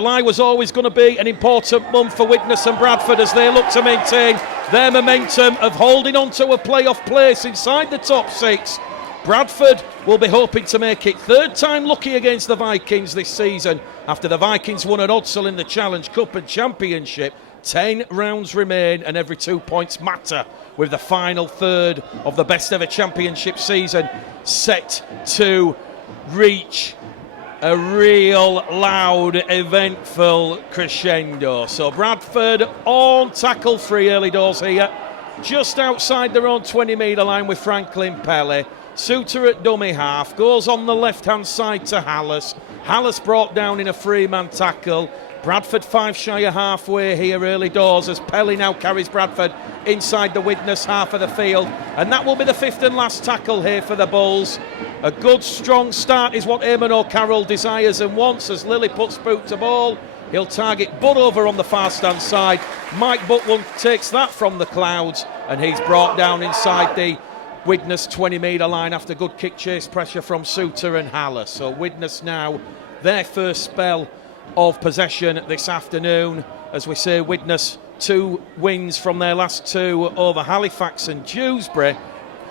July was always going to be an important month for Widnes and Bradford as they look to maintain their momentum of holding on to a playoff place inside the top six. Bradford will be hoping to make it third time lucky against the Vikings this season after the Vikings won at Odsal in the Challenge Cup and Championship. 10 rounds remain and every 2 points matter, with the final third of the best ever championship season set to reach a real loud, eventful crescendo. So Bradford on tackle free early doors here, just outside their own 20-metre line with Franklin Pelly. Suter at dummy half, goes on the left-hand side to Hallis. Hallis brought down in a free-man tackle. Bradford 5 shy of halfway here early doors as Pelly now carries Bradford inside the Widnes half of the field, and that will be the fifth and last tackle here for the Bulls. A good strong start is what Eamon O'Carroll desires and wants as Lilly puts boot to ball. He'll target Butt over on the far stand side. Mike Butland takes that from the clouds and he's brought down inside the Widnes 20-metre line after good kick chase pressure from Suter and Hallis. So Widnes now their first spell of possession this afternoon. As we say, Widnes 2 wins from their last 2 over Halifax and Dewsbury.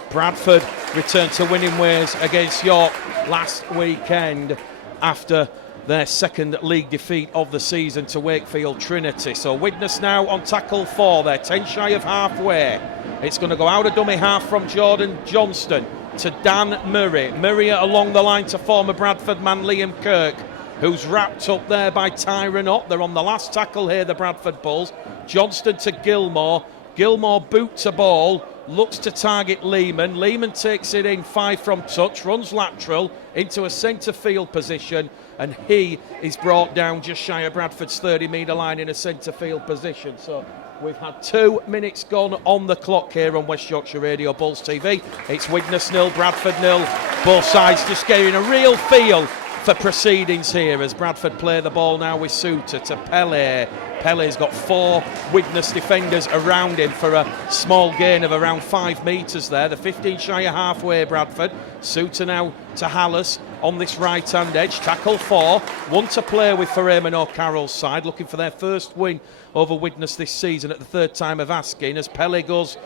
Bradford returned to winning ways against York last weekend after their second league defeat of the season to Wakefield Trinity. So Widnes now on tackle 4, they're 10 shy of halfway. It's going to go out of dummy half from Jordan Johnston to Dan Murray. Murray along the line to former Bradford man Liam Kirk, who's wrapped up there by Tyron Ott. They're on the last tackle here, the Bradford Bulls. Johnston to Gilmore. Gilmore boots a ball, looks to target Lehman. Lehman takes it in 5 from touch, runs lateral into a centre field position, and he is brought down just shy of Bradford's 30-metre line in a centre field position. So we've had 2 minutes gone on the clock here on West Yorkshire Radio Bulls TV. It's Widnes 0, Bradford 0. Both sides just getting a real feel for proceedings here as Bradford play the ball now with Suter to Pelé. Pellé's got 4 Widnes defenders around him for a small gain of around 5 metres there. The 15 shy of halfway, Bradford. Suter now to Hallis on this right-hand edge. Tackle 4. 1 to play with for Eamon O'Carroll's side, looking for their first win over Widnes this season at the third time of asking as Pelé goes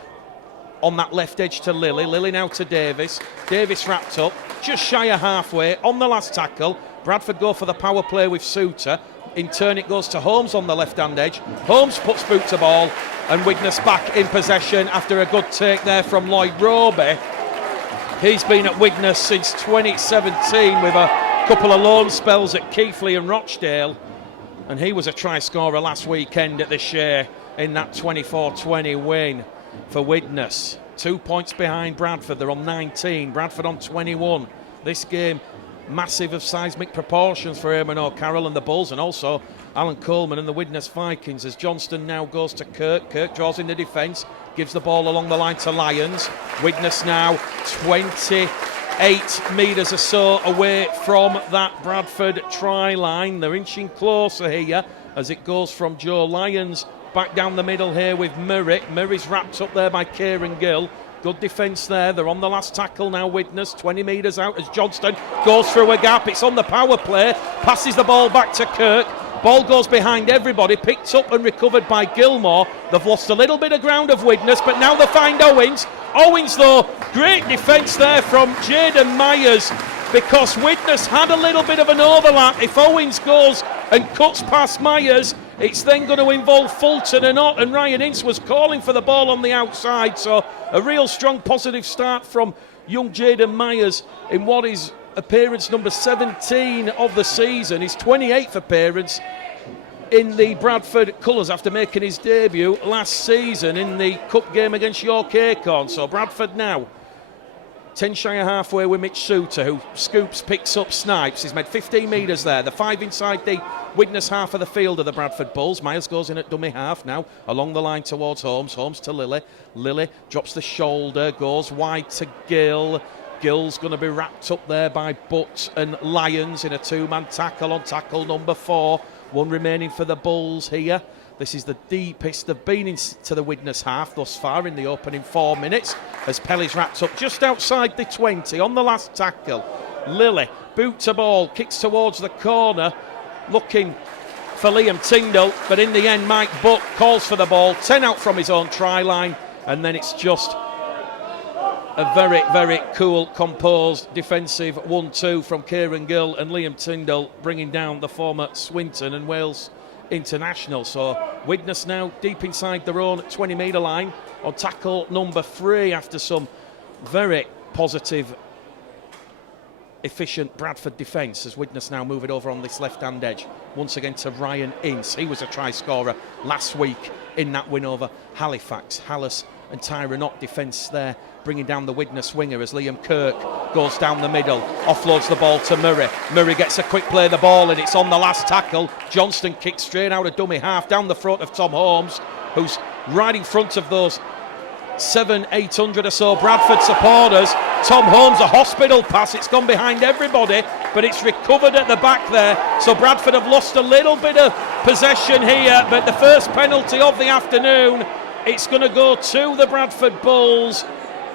on that left edge to Lilly. Lilly now to Davis. Davis wrapped up, just shy of halfway on the last tackle. Bradford go for the power play with Suter. In turn it goes to Holmes on the left-hand edge. Holmes puts boot to ball and Widnes back in possession after a good take there from Lloyd Roby. He's been at Widnes since 2017 with a couple of loan spells at Keighley and Rochdale, and he was a try scorer last weekend at the Share in that 24-20 win for Widnes. 2 points behind Bradford. They're on 19. Bradford on 21. This game massive of seismic proportions for Eamon O'Carroll and the Bulls, and also Alan Coleman and the Widnes Vikings as Johnston now goes to Kirk. Kirk draws in the defence, gives the ball along the line to Lyons. Widnes now 28 metres or so away from that Bradford try line. They're inching closer here as it goes from Joe Lyons back down the middle here with Murray. Murray's wrapped up there by Kieran Gill. Good defence there. They're on the last tackle now, Widnes. 20 metres out as Johnston goes through a gap. It's on the power play. Passes the ball back to Kirk. Ball goes behind everybody. Picked up and recovered by Gilmore. They've lost a little bit of ground of Widnes, but now they find Owens. Owens, though, great defence there from Jaden Myers, because Widnes had a little bit of an overlap. If Owens goes and cuts past Myers, it's then going to involve Fulton and Ott, and Ryan Ince was calling for the ball on the outside. So a real strong positive start from young Jaden Myers in what is appearance number 17 of the season, his 28th appearance in the Bradford colours after making his debut last season in the cup game against York Acorn. So Bradford now 10 shy of halfway with Mitch Suter, who scoops, picks up, snipes. He's made 15 metres there. The 5 inside the Widnes half of the field of the Bradford Bulls. Myers goes in at dummy half now, along the line towards Holmes. Holmes to Lilly. Lilly drops the shoulder, goes wide to Gill. Gill's going to be wrapped up there by Butt and Lyons in a 2-man tackle on tackle number 4. 1 remaining for the Bulls here. This is the deepest they've been into the Widnes half thus far in the opening 4 minutes, as Pelly's wrapped up just outside the 20 on the last tackle. Lilly, boot to ball, kicks towards the corner, looking for Liam Tyndall, but in the end Mike Buck calls for the ball, 10 out from his own try line, and then it's just a very, very cool, composed, defensive 1-2 from Kieran Gill and Liam Tyndall, bringing down the former Swinton and Wales international. So Widnes now deep inside their own 20-metre line on tackle number 3 after some very positive, efficient Bradford defence, as Widnes now move it over on this left-hand edge. Once again to Ryan Ince. He was a try scorer last week in that win over Halifax. Hallis and Tyra Knott defence there, bringing down the Widnes winger as Liam Kirk goes down the middle, offloads the ball to Murray. Murray gets a quick play of the ball and it's on the last tackle. Johnston kicks straight out of dummy half down the front of Tom Holmes, who's right in front of those 700-800 or so Bradford supporters. Tom Holmes, a hospital pass, it's gone behind everybody, but it's recovered at the back there. So Bradford have lost a little bit of possession here, but the first penalty of the afternoon, it's going to go to the Bradford Bulls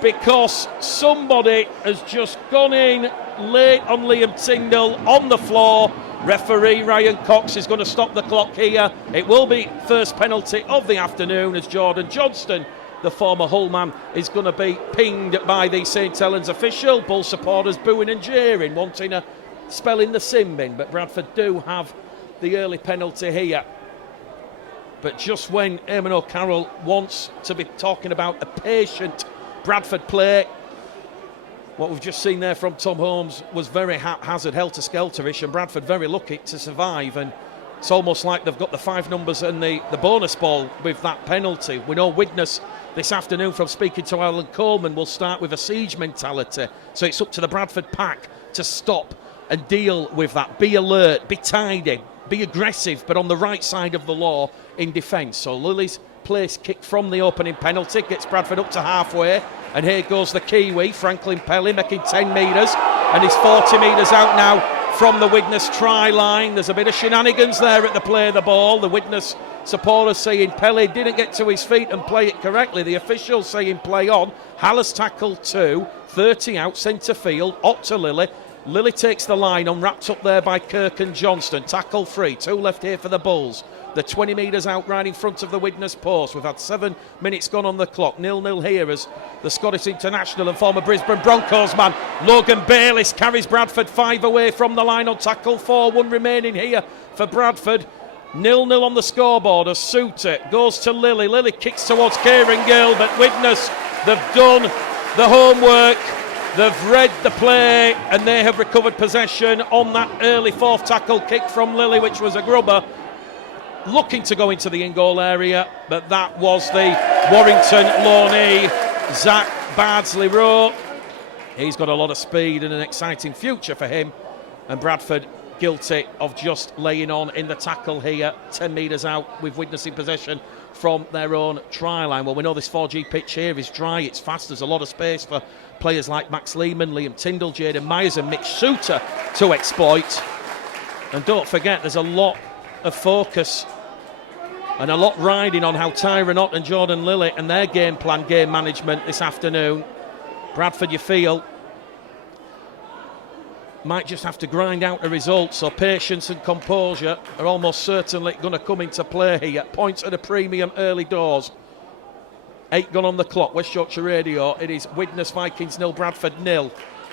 because somebody has just gone in late on Liam Tyndall on the floor. Referee Ryan Cox is going to stop the clock here. It will be first penalty of the afternoon as Jordan Johnston, the former Hull man, is going to be pinged by the St Helens official. Bull supporters booing and jeering, wanting a spell in the sin bin, but Bradford do have the early penalty here. But just when Eamon O'Carroll wants to be talking about a patient Bradford play, what we've just seen there from Tom Holmes was very haphazard, helter-skelterish, and Bradford very lucky to survive. And it's almost like they've got the 5 numbers and the bonus ball with that penalty. We know Widnes this afternoon, from speaking to Alan Coleman, will start with a siege mentality. So it's up to the Bradford pack to stop and deal with that. Be alert, be tidy, be aggressive, but on the right side of the law in defence. So Lily's place kick from the opening penalty gets Bradford up to halfway, and here goes the Kiwi, Franklin Pelly, making 10 metres, and he's 40 metres out now from the Widnes try line. There's a bit of shenanigans there at the play of the ball. The Widnes supporters saying Pelly didn't get to his feet and play it correctly. The officials saying play on. Hallis tackle 2, 30 out, centre field, up to Lily. Lily takes the line on, wrapped up there by Kirk and Johnston. Tackle 3, 2 left here for the Bulls. They're 20 metres out right in front of the Widnes post. We've had 7 minutes gone on the clock. 0-0 here as the Scottish international and former Brisbane Broncos man Logan Bayliss carries Bradford 5 away from the line on tackle 4. 1 remaining here for Bradford. 0-0 on the scoreboard as Suter goes to Lily. Lily kicks towards Kieran Gill, but Widnes, they've done the homework. They've read the play and they have recovered possession on that early 4th tackle kick from Lily, which was a grubber, looking to go into the in-goal area, but that was the Warrington loanee Zach Bardsley-Rowe. He's got a lot of speed and an exciting future for him, and Bradford guilty of just laying on in the tackle here, 10 metres out with Widnes in possession from their own try line. Well, we know this 4G pitch here is dry, it's fast, there's a lot of space for players like Max Lehman, Liam Tyndall, Jaden Myers and Mitch Suter to exploit. And don't forget, there's a lot of focus and a lot riding on how Tyra Knott and Jordan Lilly and their game plan, game management this afternoon. Bradford, you feel, might just have to grind out a result, so patience and composure are almost certainly going to come into play here. Points at a premium early doors. 8 gone on the clock. West Yorkshire Radio. It is Widnes Vikings 0, Bradford 0.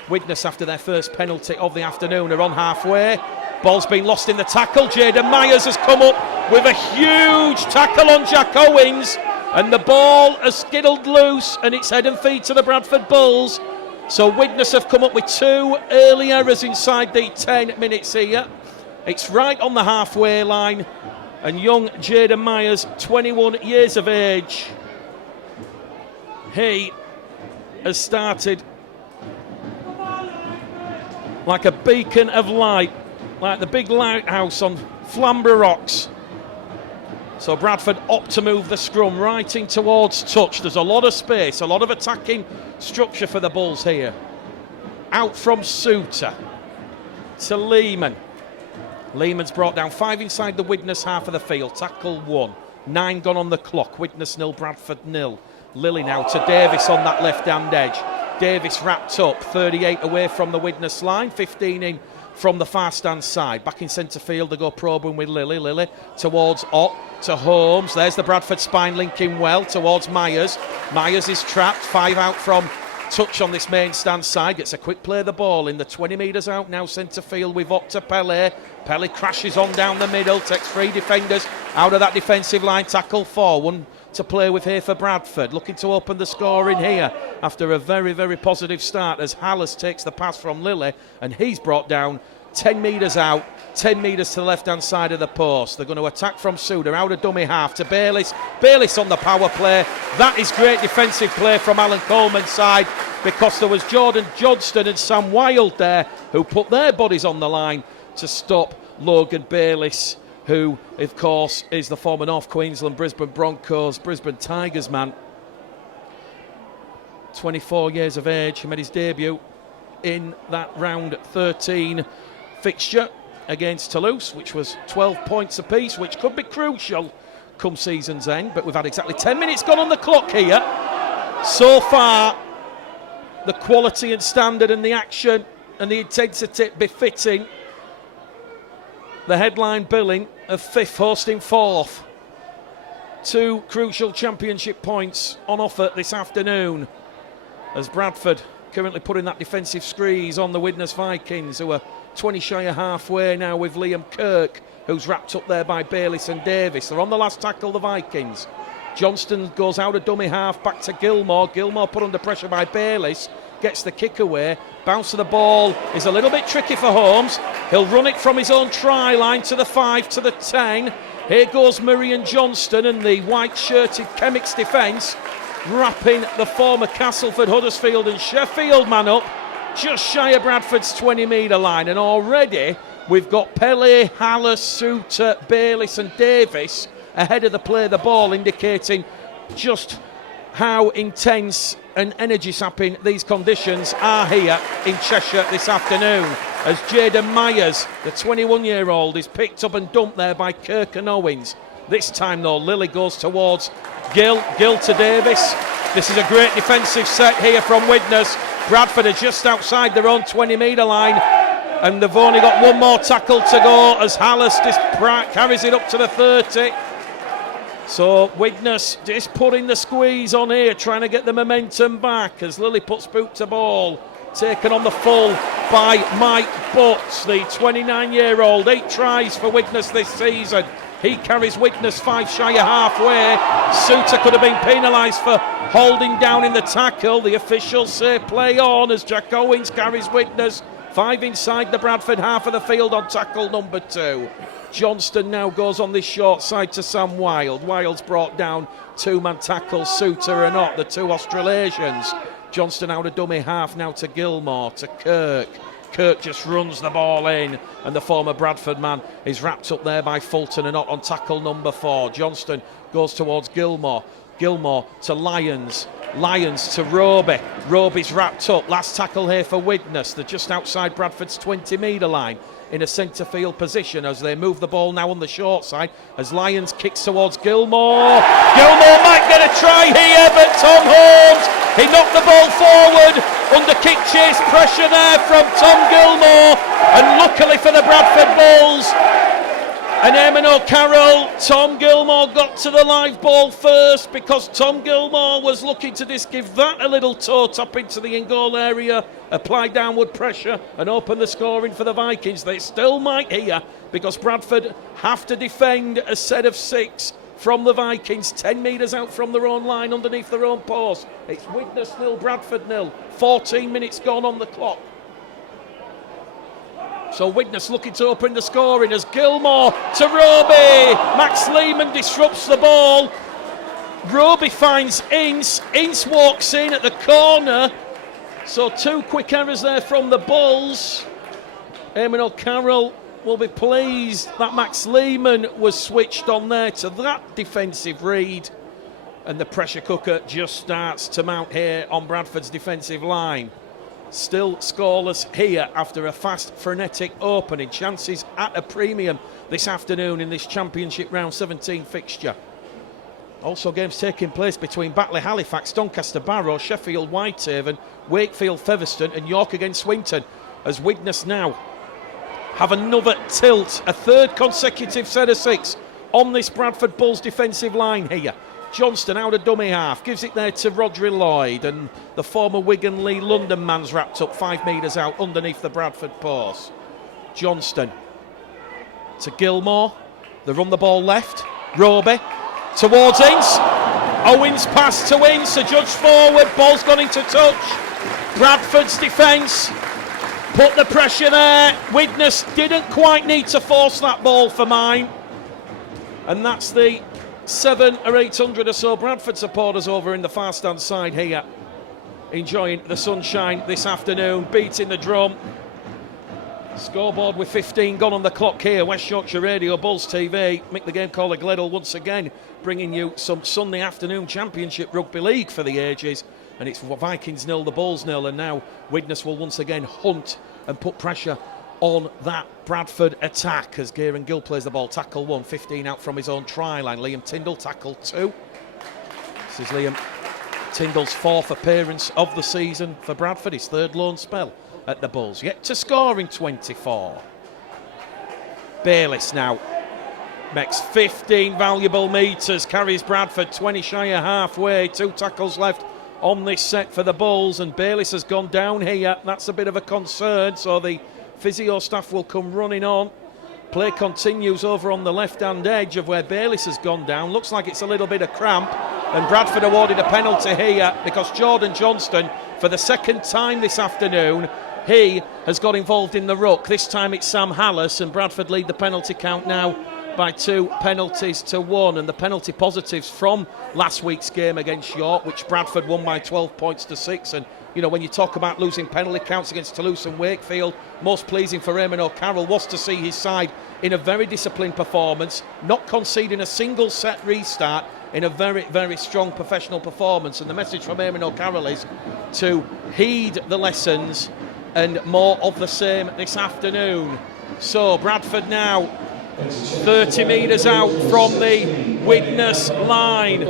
Widnes, after their first penalty of the afternoon, are on halfway. Ball's been lost in the tackle. Jaden Myers has come up with a huge tackle on Jack Owens, and the ball has skiddled loose and it's head and feet to the Bradford Bulls. So Widnes have come up with 2 early errors inside the 10 minutes here. It's right on the halfway line, and young Jaden Myers, 21 years of age, he has started like a beacon of light, like the big lighthouse on Flamborough Rocks. So Bradford opt to move the scrum right in towards touch. There's a lot of space, a lot of attacking structure for the Bulls here. Out from Suter to Lehman. Lehman's brought down 5 inside the Widnes half of the field. Tackle 1. 9 gone on the clock. Widnes 0, Bradford 0. Lily now to Davis on that left-hand edge. Davis wrapped up, 38 away from the Widnes line, 15 in from the far stand side. Back in centre field, they go probing with Lilly. Lilly towards Ott, to Holmes. There's the Bradford spine linking well towards Myers. Myers is trapped, 5 out from touch on this main stand side. Gets a quick play of the ball in the 20 metres out now centre field with Ott to Pele. Pele crashes on down the middle, takes 3 defenders out of that defensive line. Tackle 4, 1 to play with here for Bradford. Looking to open the score in here after a very, very positive start as Hallis takes the pass from Lilly, and he's brought down 10 metres out, 10 metres to the left-hand side of the post. They're going to attack from Suda, out of dummy half to Bayliss. Bayliss on the power play. That is great defensive play from Alan Coleman's side, because there was Jordan Johnston and Sam Wilde there who put their bodies on the line to stop Logan Bayliss, who, of course, is the former North Queensland Brisbane Broncos, Brisbane Tigers man. 24 years of age. He made his debut in that round 13 fixture against Toulouse, which was 12 points apiece, which could be crucial come season's end. But we've had exactly 10 minutes gone on the clock here. So far, the quality and standard and the action and the intensity befitting the headline billing of 5th hosting 4th. 2 crucial championship points on offer this afternoon as Bradford currently putting that defensive squeeze on the Widnes Vikings, who are 20 shy of halfway now with Liam Kirk, who's wrapped up there by Bayliss and Davis. They're on the last tackle, the Vikings. Johnston goes out of dummy half, back to Gilmore. Gilmore put under pressure by Bayliss, gets the kick away. Bounce of the ball is a little bit tricky for Holmes. He'll run it from his own try line to the 5, to the 10. Here goes Murray and Johnston and the white-shirted Chemics defence, wrapping the former Castleford, Huddersfield and Sheffield man up just shy of Bradford's 20-metre line. And already we've got Pele, Hallis, Suter, Bayliss and Davis ahead of the play of the ball, indicating just how intense and energy-sapping these conditions are here in Cheshire this afternoon, as Jaden Myers, the 21-year-old, is picked up and dumped there by Kirk and Owens. This time, though, Lilly goes towards Gill to Davis. This is a great defensive set here from Widnes. Bradford are just outside their own 20-metre line, and they've only got 1 more tackle to go as Hallis carries it up to the 30. So Widnes just putting the squeeze on here, trying to get the momentum back as Lilly puts boot to ball. Taken on the full by Mike Butts, the 29-year-old. 8 tries for Widnes this season. He carries Widnes 5 shy of halfway. Suter could have been penalised for holding down in the tackle. The officials say play on as Jack Owens carries Widnes 5 inside the Bradford half of the field on tackle number 2. Johnston now goes on this short side to Sam Wilde. Wilde's brought down 2-man tackles, Suter and Ott, the 2 Australasians. Johnston out of dummy half now to Gilmore, to Kirk. Kirk just runs the ball in, and the former Bradford man is wrapped up there by Fulton and Ott on tackle number 4. Johnston goes towards Gilmore. Gilmore to Lyons. Lyons to Roby. Roby's wrapped up. Last tackle here for Widnes. They're just outside Bradford's 20-metre line in a centre field position as they move the ball now on the short side as Lyons kicks towards Gilmore. Gilmore might get a try here, but Tom Holmes, he knocked the ball forward under kick chase pressure there from Tom Gilmore, and luckily for the Bradford Bulls and Eamon O'Carroll, Tom Gilmore got to the live ball first, because Tom Gilmore was looking to just give that a little toe tap into the in-goal area, apply downward pressure and open the scoring for the Vikings. They still might here, because Bradford have to defend a set of 6 from the Vikings, 10 metres out from their own line underneath their own post. It's Widnes 0, Bradford 0. 14 minutes gone on the clock. So Widnes looking to open the scoring as Gilmore to Roby. Max Lehman disrupts the ball. Roby finds Ince. Ince walks in at the corner. So 2 quick errors there from the Bulls. Eamon O'Carroll will be pleased that Max Lehman was switched on there to that defensive read. And the pressure cooker just starts to mount here on Bradford's defensive line. Still scoreless here after a fast, frenetic opening. Chances at a premium this afternoon in this Championship Round 17 fixture. Also games taking place between Batley Halifax, Doncaster Barrow, Sheffield Whitehaven, Wakefield Featherstone and York against Swinton, as Widnes now have another tilt, a third consecutive set of 6 on this Bradford Bulls defensive line here. Johnston out of dummy half, gives it there to Rodri Lloyd, and the former Wigan Lee London man's wrapped up 5 metres out underneath the Bradford post. Johnston to Gilmore, they run the ball left, Roby towards Ince, Owens pass to Ince, adjudged forward, ball's gone into touch. Bradford's defence put the pressure there. Widnes didn't quite need to force that ball for mine, and that's the 700 or 800 or so Bradford supporters over in the far stand side here, enjoying the sunshine this afternoon, beating the drum. Scoreboard with 15 gone on the clock here. West Yorkshire Radio, Bulls TV. Mick the Game Caller Gledall once again bringing you some Sunday afternoon Championship Rugby League for the ages. And it's Vikings 0, the Bulls 0. And now Widnes will once again hunt and put pressure on that Bradford attack as Kieran Gill plays the ball. Tackle 1, 15 out from his own try line. Liam Tyndall, tackle 2. This is Liam Tyndall's 4th appearance of the season for Bradford, his 3rd loan spell at the Bulls. Yet to score in 24. Bayliss now makes 15 valuable metres, carries Bradford 20 shy of halfway. 2 tackles left on this set for the Bulls, and Bayliss has gone down here. That's a bit of a concern, so the physio staff will come running on. Play continues over on the left-hand edge of where Bayliss has gone down. Looks like it's a little bit of cramp, and Bradford awarded a penalty here because Jordan Johnston, for the 2nd time this afternoon, he has got involved in the ruck. This time it's Sam Hallis, and Bradford lead the penalty count now by 2 penalties to 1. And the penalty positives from last week's game against York, which Bradford won by 12 points to 6. And, you know, when you talk about losing penalty counts against Toulouse and Wakefield, most pleasing for Eamon O'Carroll was to see his side in a very disciplined performance, not conceding a single set restart, in a very, very strong professional performance. And the message from Eamon O'Carroll is to heed the lessons and more of the same this afternoon. So Bradford now 30 metres out from the Widnes line.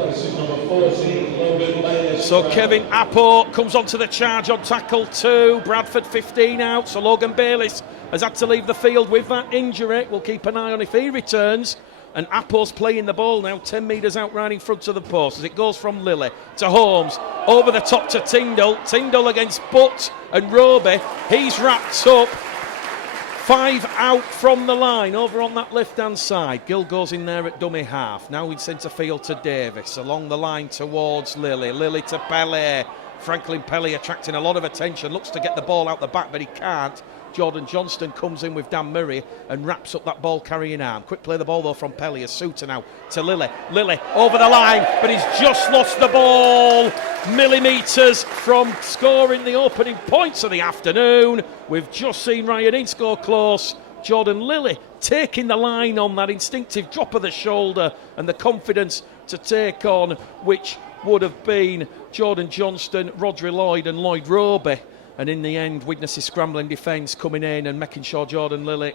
So Kevin Appo comes onto the charge on tackle 2. Bradford 15 out, so Logan Bayliss has had to leave the field with that injury. We'll keep an eye on if he returns. And Appo's playing the ball now 10 metres out right in front of the post as it goes from Lilly to Holmes, over the top to Tyndall. Tyndall against Butt and Roby. He's wrapped up. 5 out from the line over on that left-hand side. Gill goes in there at dummy half. Now in centre field to Davis. Along the line towards Lilly. Lilly to Pele. Franklin Pele attracting a lot of attention. Looks to get the ball out the back, but he can't. Jordan Johnston comes in with Dan Murray and wraps up that ball carrying arm. Quick play the ball though from Pele. A Suter now to Lilly. Lilly over the line, but he's just lost the ball. Millimetres from scoring the opening points of the afternoon. We've just seen Ryan Ince go close. Jordan Lilly taking the line on that instinctive drop of the shoulder and the confidence to take on, which would have been Jordan Johnston, Rodri Lloyd and Lloyd Roby. And in the end, Widnes' scrambling defence coming in and making sure Jordan Lilly,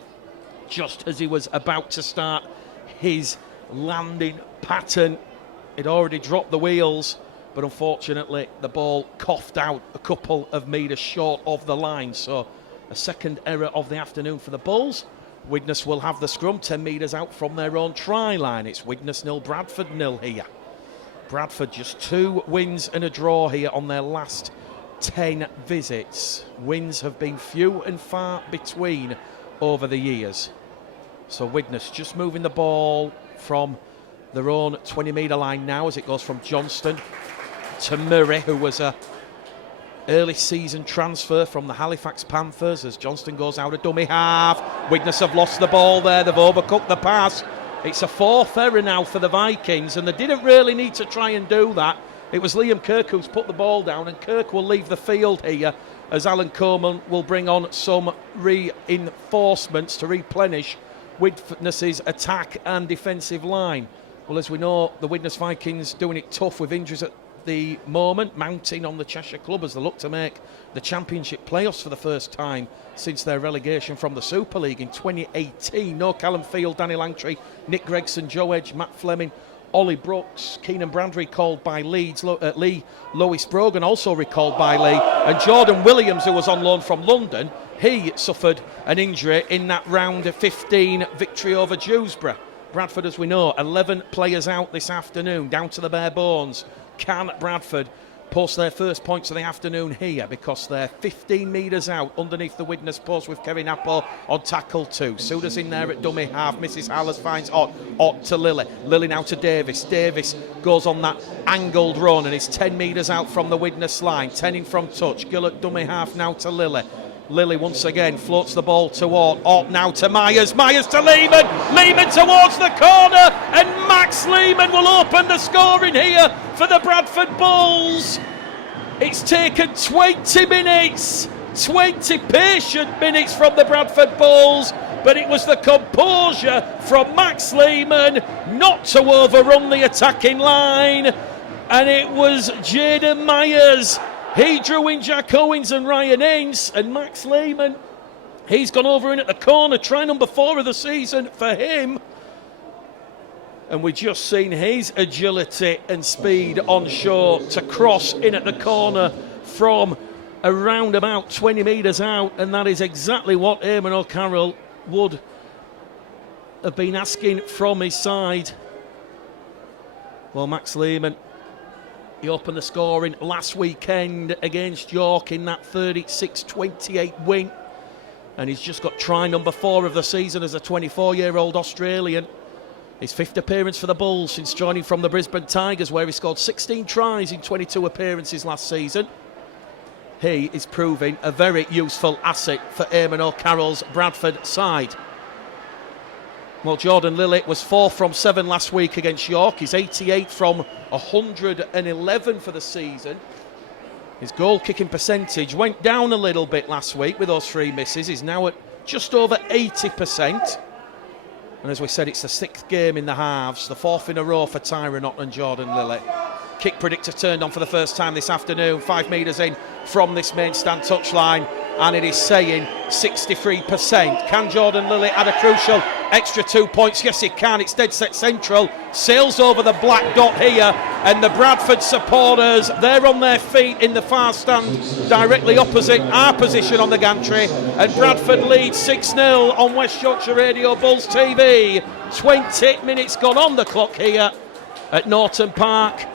just as he was about to start his landing pattern, he'd already dropped the wheels, but unfortunately the ball coughed out a couple of metres short of the line. So a second error of the afternoon for the Bulls. Widnes will have the scrum 10 metres out from their own try line. It's Widnes 0, Bradford 0 here. Bradford just 2 wins and a draw here on their last 10 visits. Wins have been few and far between over the years. So Widnes just moving the ball from their own 20 metre line now as it goes from Johnston to Murray, who was a early season transfer from the Halifax Panthers, as Johnston goes out of dummy half. Widnes have lost the ball there, they've overcooked the pass. It's a 4th error now for the Vikings, and they didn't really need to try and do that. It was Liam Kirk who's put the ball down, and Kirk will leave the field here as Alan Coleman will bring on some reinforcements to replenish Widnes' attack and defensive line. Well, as we know, the Widnes Vikings doing it tough with injuries at the moment, mounting on the Cheshire club as they look to make the Championship playoffs for the first time since their relegation from the Super League in 2018. No Callum Field, Danny Langtree, Nick Gregson, Joe Edge, Matt Fleming, Ollie Brooks, Keenan Brand recalled by Leeds, Lee, Lois Brogan also recalled by Lee, and Jordan Williams, who was on loan from London, He suffered an injury in that round of 15 victory over Dewsbury. Bradford, as we know, 11 players out this afternoon, down to the bare bones. Can Bradford post their first points of the afternoon here, because they're 15 metres out underneath the Widnes post with Kevin Apple on tackle 2. Suda's in there at dummy half. Mrs. Hallas finds Ott to Lily. Lily now to Davis. Davis goes on that angled run and is 10 metres out from the Widnes line. 10 in from touch. Gill at dummy half now to Lily. Lily once again floats the ball to Ott now to Myers. Myers to Lehman. Lehman towards the corner, and Max Lehman will open the scoring here for the Bradford Bulls. It's taken 20 minutes, 20 patient minutes from the Bradford Bulls, but it was the composure from Max Lehman not to overrun the attacking line, and it was Jaden Myers. He drew in Jack Owens and Ryan Ince, and Max Lehman, he's gone over in at the corner, try number 4 of the season for him. And we've just seen his agility and speed on show to cross in at the corner from around about 20 metres out, and that is exactly what Eamon O'Carroll would have been asking from his side. Well, Max Lehman, he opened the scoring last weekend against York in that 36-28 win. And he's just got try number 4 of the season as a 24-year-old Australian. His 5th appearance for the Bulls since joining from the Brisbane Tigers, where he scored 16 tries in 22 appearances last season. He is proving a very useful asset for Eamon O'Carroll's Bradford side. Well, Jordan Lilley was 4 from 7 last week against York. He's 88 from 111 for the season. His goal-kicking percentage went down a little bit last week with those 3 misses. He's now at just over 80%. And as we said, it's the 6th game in the halves, the 4th in a row for Tyron Ott and Jordan Lilley. Kick predictor turned on for the first time this afternoon, 5 metres in from this main stand touchline, and it is saying 63%. Can Jordan Lilley add a crucial extra 2 points? Yes, he can. It's dead set central. Sails over the black dot here, and the Bradford supporters, they're on their feet in the far stand directly opposite our position on the gantry, and Bradford leads 6-0 on West Yorkshire Radio Bulls TV. 20 minutes gone on the clock here at Norton Park,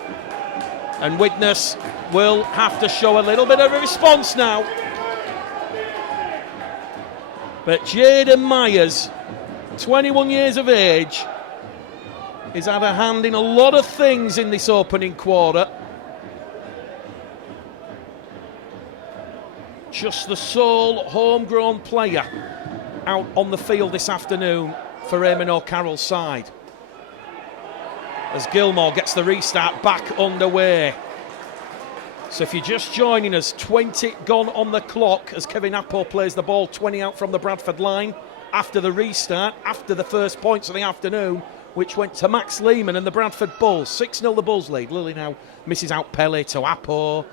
and Widnes will have to show a little bit of a response now. But Jaden Myers, 21 years of age, has had a hand in a lot of things in this opening quarter. Just the sole homegrown player out on the field this afternoon for Eamon O'Carroll's side, as Gilmore gets the restart back underway. So if you're just joining us, 20 gone on the clock as Kevin Apple plays the ball 20 out from the Bradford line after the restart, after the first points of the afternoon, which went to Max Lehman and the Bradford Bulls. 6-0 the Bulls lead. Lily now misses out Pele to Apple,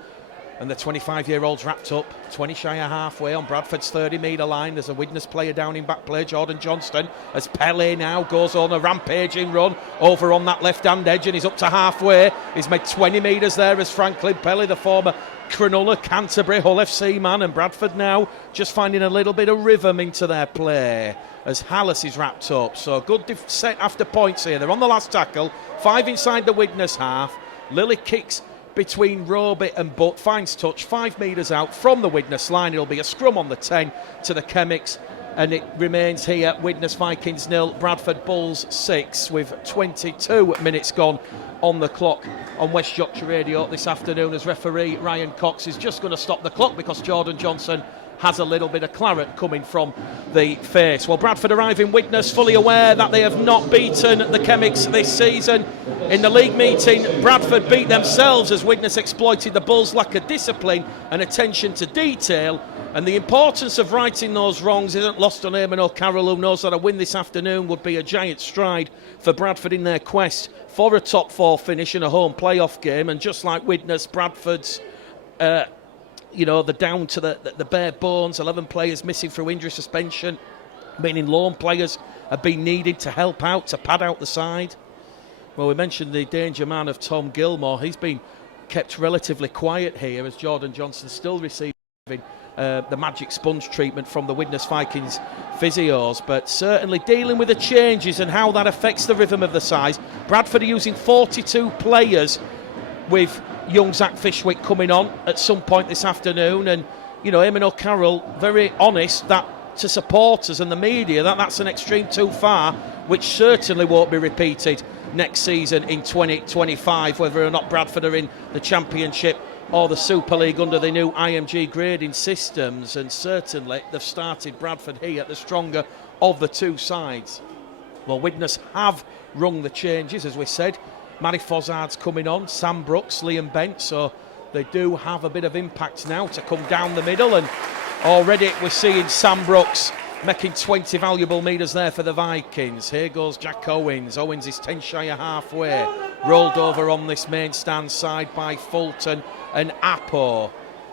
and the 25-year-old's wrapped up 20 shy of halfway on Bradford's 30-metre line. There's a Widnes player down in back play, Jordan Johnston, as Pele now goes on a rampaging run over on that left-hand edge, and he's up to halfway. He's made 20 metres there as Franklin Pele, the former Cronulla, Canterbury, Hull FC man, and Bradford now just finding a little bit of rhythm into their play as Hallas is wrapped up. So good set after points here. They're on the last tackle, 5 inside the Widnes half. Lily kicks between Roby and Butt, finds touch 5 metres out from the Widnes line. It'll be a scrum on the 10 to the Chemics, and it remains here Widnes Vikings 0, Bradford Bulls 6, with 22 minutes gone on the clock on West Yorkshire Radio this afternoon, as referee Ryan Cox is just going to stop the clock because Jordan Johnson has a little bit of claret coming from the face. Well, Bradford arrive in Widnes fully aware that they have not beaten the Chemics this season. In the league meeting, Bradford beat themselves as Widnes exploited the Bulls' lack of discipline and attention to detail. And the importance of righting those wrongs isn't lost on Eamon O'Carroll, who knows that a win this afternoon would be a giant stride for Bradford in their quest for a top 4 finish in a home playoff game. And just like Widnes, Bradford's they're down to the bare bones. 11 players missing through injury suspension, meaning lone players have been needed to help out, to pad out the side. Well, we mentioned the danger man of Tom Gilmore. He's been kept relatively quiet here as Jordan Johnson still receiving the magic sponge treatment from the Widnes Vikings physios, but certainly dealing with the changes and how that affects the rhythm of the sides. Bradford are using 42 players, with young Zach Fishwick coming on at some point this afternoon, and Eamon O'Carroll very honest that to supporters and the media that's an extreme too far, which certainly won't be repeated next season in 2025, whether or not Bradford are in the Championship or the Super League under the new IMG grading systems. And certainly they've started Bradford here, the stronger of the two sides. Well, Widnes have rung the changes, as we said. Matty Fozzard's coming on, Sam Brooks, Liam Bent, so they do have a bit of impact now to come down the middle, and already we're seeing Sam Brooks making 20 valuable metres there for the Vikings. Here goes Jack Owens. Owens is 10 shy of halfway. Rolled over on this main stand side by Fulton and Apo.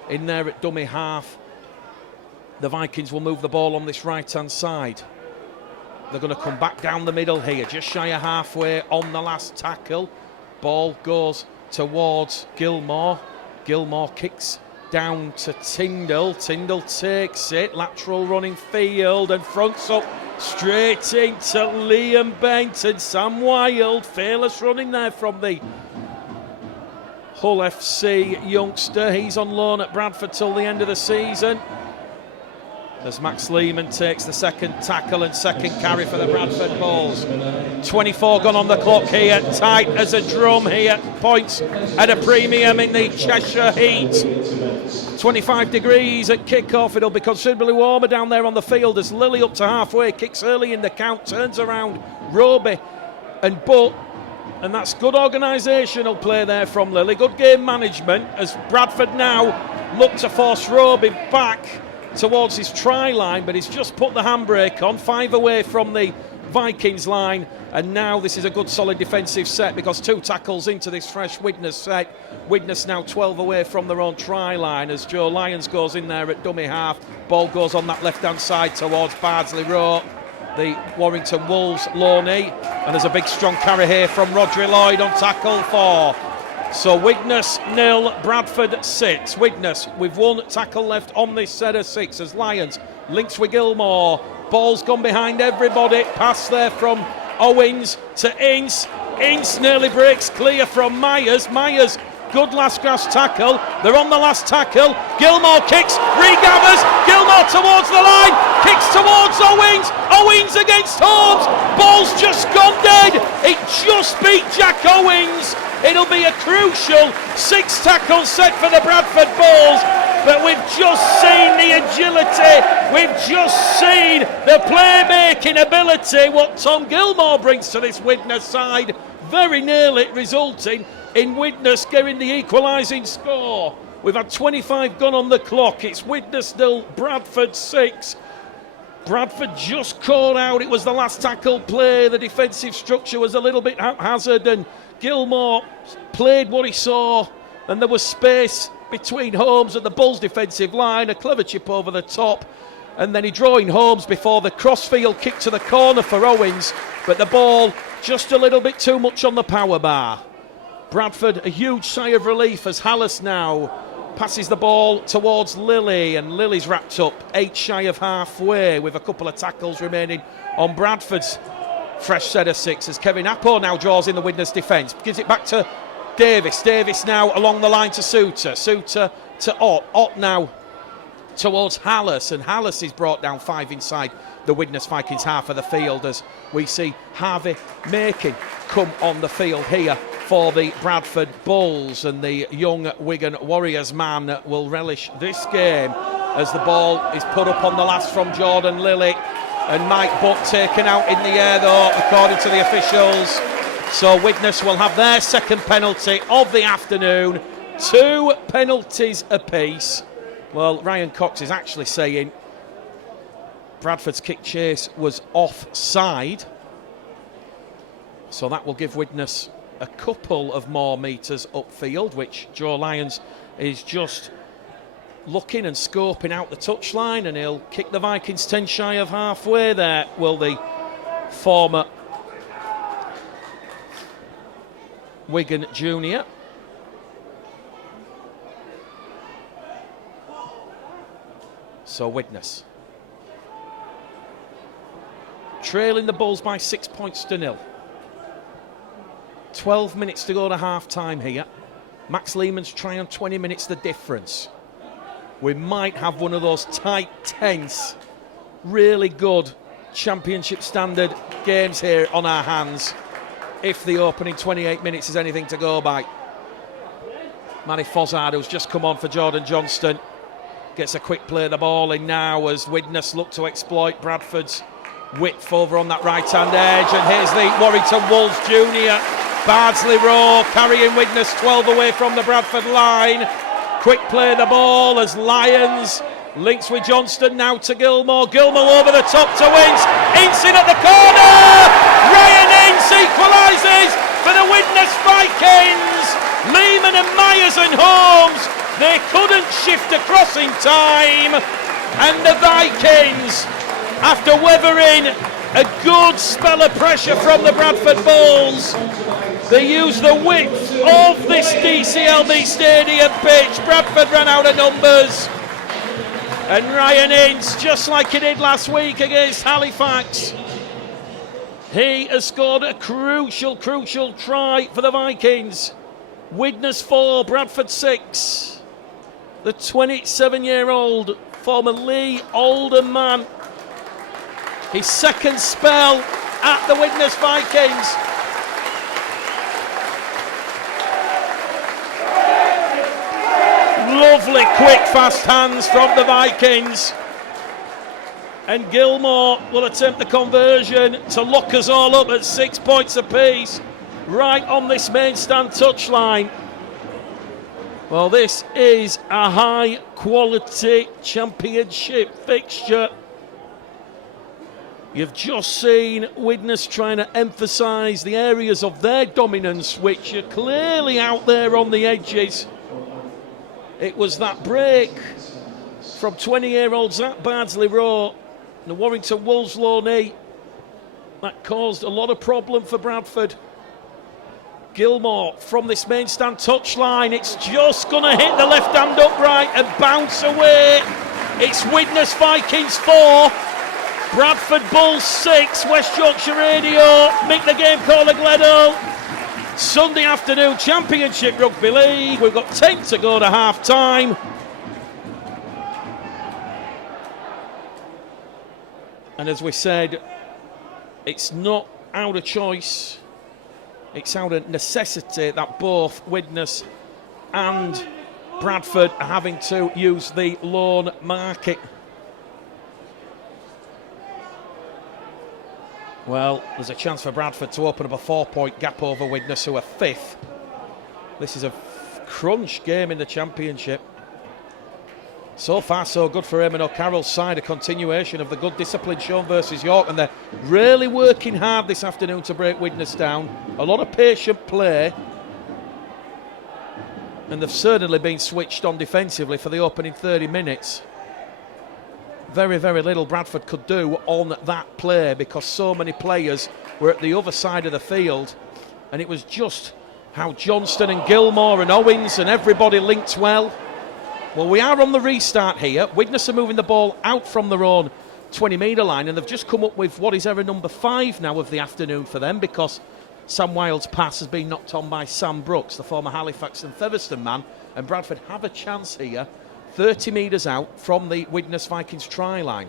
In there at dummy half. The Vikings will move the ball on this right-hand side. They're going to come back down the middle here, just shy of halfway on the last tackle. Ball goes towards Gilmore. Gilmore kicks down to Tyndall. Tyndall takes it, lateral running field and fronts up straight into Liam Bent and Sam Wild. Fearless running there from the Hull FC youngster. He's on loan at Bradford till the end of the season, as Max Lehman takes the second tackle and second carry for the Bradford Bulls. 24 gone on the clock here, tight as a drum here. Points at a premium in the Cheshire heat. 25 degrees at kick-off. It'll be considerably warmer down there on the field as Lily up to halfway, kicks early in the count, turns around Roby and Butt. And that's good organisational play there from Lily. Good game management as Bradford now look to force Roby back towards his try line, but he's just put the handbrake on, 5 away from the Vikings line, and now this is a good solid defensive set because 2 tackles into this fresh Widnes set. Widnes now 12 away from their own try line as Joe Lyons goes in there at dummy half. Ball goes on that left hand side towards Bardsley Road, the Warrington Wolves loanee, and there's a big strong carry here from Rodri Lloyd on tackle 4. So Widnes 0, Bradford 6. Widnes with 1 tackle left on this set of 6 as Lyons links with Gilmore. Ball's gone behind everybody. Pass there from Owens to Ince. Ince nearly breaks clear from Myers. Myers, good last grasp tackle. They're on the last tackle. Gilmore kicks, regathers. Gilmore towards the line. Kicks towards Owens. Owens against Holmes. Ball's just gone dead. It just beat Jack Owens. It'll be a crucial 6 tackle set for the Bradford Bulls, but we've just seen the agility, we've just seen the playmaking ability, what Tom Gilmore brings to this Widnes side, very nearly resulting in Widnes getting the equalising score. We've had 25 gone on the clock. It's Widnes 0, Bradford 6. Bradford just caught out. It was the last tackle play. The defensive structure was a little bit haphazard, and Gilmore played what he saw, and there was space between Holmes and the Bulls' defensive line. A clever chip over the top, and then he drew in Holmes before the crossfield kick to the corner for Owens, but the ball just a little bit too much on the power bar. Bradford a huge sigh of relief as Hallis now passes the ball towards Lilly, and Lilly's wrapped up 8 shy of halfway with a couple of tackles remaining on Bradford's fresh set of 6 as Kevin Apo now draws in the Widnes defence, gives it back to Davis. Davis now along the line to Suter. Suter to Ott. Ott now towards Hallis, and Hallis is brought down 5 inside the Widnes Vikings half of the field as we see Harvey Makin come on the field here for the Bradford Bulls, and the young Wigan Warriors man will relish this game as the ball is put up on the last from Jordan Lilly, and Mike Butt taken out in the air though according to the officials. So Widnes will have their second penalty of the afternoon, 2 penalties apiece. Well, Ryan Cox is actually saying Bradford's kick chase was offside, so that will give Widnes a couple of more metres upfield, which Joe Lyons is just looking and scoping out the touchline, and he'll kick the Vikings 10 shy of halfway there, will the former Wigan junior. So Widnes trailing the Bulls by 6 points to 0. 12 minutes to go to half time here. Max Lehman's trying on 20 minutes the difference. We might have one of those tight, tense, really good championship standard games here on our hands if the opening 28 minutes is anything to go by. Manny Fozzard, who's just come on for Jordan Johnston, gets a quick play of the ball in now as Widnes look to exploit Bradford's width over on that right-hand edge. And here's the Warrington Wolves junior, Bardsley Rowe, carrying Widnes 12 away from the Bradford line. Quick play of the ball as Lyons links with Johnston now to Gilmore. Gilmore over the top to Ince. Ince in at the corner. Ryan Ince equalises for the Widnes Vikings. Lehman and Myers and Holmes, they couldn't shift across in time. And the Vikings, after weathering a good spell of pressure from the Bradford Bulls, they used the width of this DCLB Stadium pitch. Bradford ran out of numbers. And Ryan Ince, just like he did last week against Halifax, he has scored a crucial try for the Vikings. Widnes 4, Bradford 6. The 27-year-old former Lee Oldham man, his second spell at the Widnes Vikings. Lovely, quick, fast hands from the Vikings. And Gilmore will attempt the conversion to lock us all up at 6 points apiece, right on this main stand touchline. Well, this is a high-quality championship fixture. You've just seen Widnes trying to emphasise the areas of their dominance, which are clearly out there on the edges. It was that break from 20-year-old Zach Bardsley Rowe, the Warrington Wolves loanee, that caused a lot of problem for Bradford. Gilmore from this main stand touchline, it's just going to hit the left-hand upright and bounce away. It's Widnes Vikings 4, Bradford Bulls 6, West Yorkshire Radio, Mick the Game Caller Gledo. Sunday afternoon Championship Rugby League. We've got 10 to go to half time. And as we said, it's not out of choice, it's out of necessity that both Widnes and Bradford are having to use the loan market. Well, there's a chance for Bradford to open up a 4-point gap over Widnes, who are 5th. This is a crunch game in the Championship. So far, so good for Eamon O'Carroll's side, a continuation of the good discipline shown versus York, and they're really working hard this afternoon to break Widnes down. A lot of patient play, and they've certainly been switched on defensively for the opening 30 minutes. Very, very little Bradford could do on that play because so many players were at the other side of the field, and it was just how Johnston and Gilmore and Owens and everybody linked well. Well, we are on the restart here. Widnes are moving the ball out from their own 20-metre line, and they've just come up with what is error number 5 now of the afternoon for them, because Sam Wilde's pass has been knocked on by Sam Brooks, the former Halifax and Featherstone man, and Bradford have a chance here 30 metres out from the Widnes Vikings try line.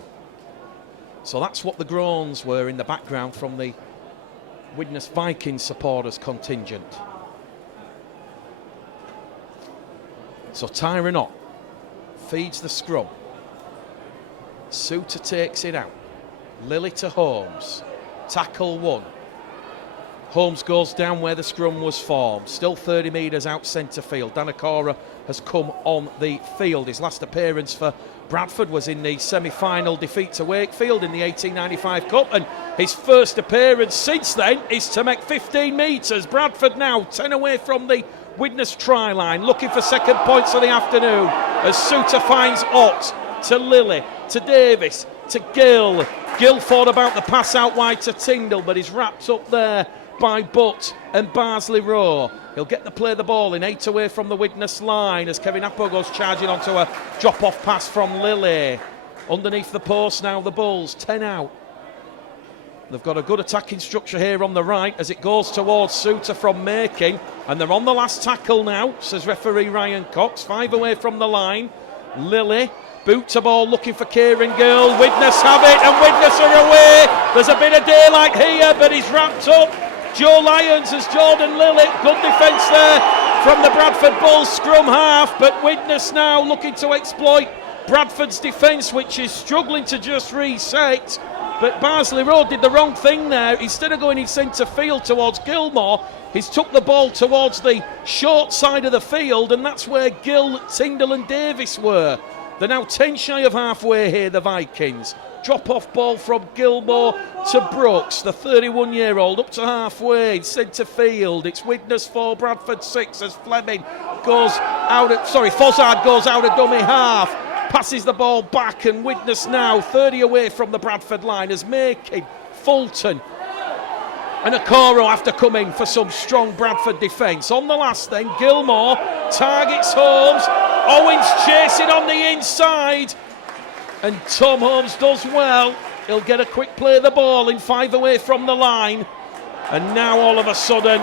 So that's what the groans were in the background from the Widnes Vikings supporters contingent. So Tyrone Ott feeds the scrum. Suter takes it out. Lilly to Holmes. Tackle 1. Holmes goes down where the scrum was formed. Still 30 metres out centre field. Danakora has come on the field. His last appearance for Bradford was in the semi-final defeat to Wakefield in the 1895 Cup, and his first appearance since then is to make 15 metres. Bradford now 10 away from the Widnes try line, looking for second points of the afternoon as Suter finds Ott to Lilly, to Davis, to Gill. Gill thought about the pass out wide to Tyndall, but he's wrapped up there by Butt and Bardsley Rowe. He'll get the play the ball in 8 away from the Widnes line as Kevin Appo goes charging onto a drop-off pass from Lilly. underneath the post now, the Bulls, 10 out. They've got a good attacking structure here on the right as it goes towards Suter from making, and they're on the last tackle now, says referee Ryan Cox. 5 away from the line. Lilly, boot to ball, looking for Kieran Gill. Widnes have it, and Widnes are away. There's a bit of daylight here, but he's wrapped up. Joe Lyons as Jordan Lilly. Good defence there from the Bradford Bulls scrum half, but Widnes now looking to exploit Bradford's defence, which is struggling to just reset. But Barnsley Road did the wrong thing there. Instead of going in centre field towards Gilmore, he's took the ball towards the short side of the field, and that's where Gill, Tyndall and Davis were. They're now 10 shy of halfway here, the Vikings. Drop-off ball from Gilmore to Brooks, the 31-year-old, up to halfway, centre field. It's Widnes 4, Bradford 6 as Fleming goes out of... Fozzard goes out of dummy half. Passes the ball back, and Widnes now 30 away from the Bradford line as making Fulton and Okoro have to come in for some strong Bradford defence. On the last then, Gilmore targets Holmes. Owens chasing on the inside, and Tom Holmes does well. He'll get a quick play of the ball in 5 away from the line, and now all of a sudden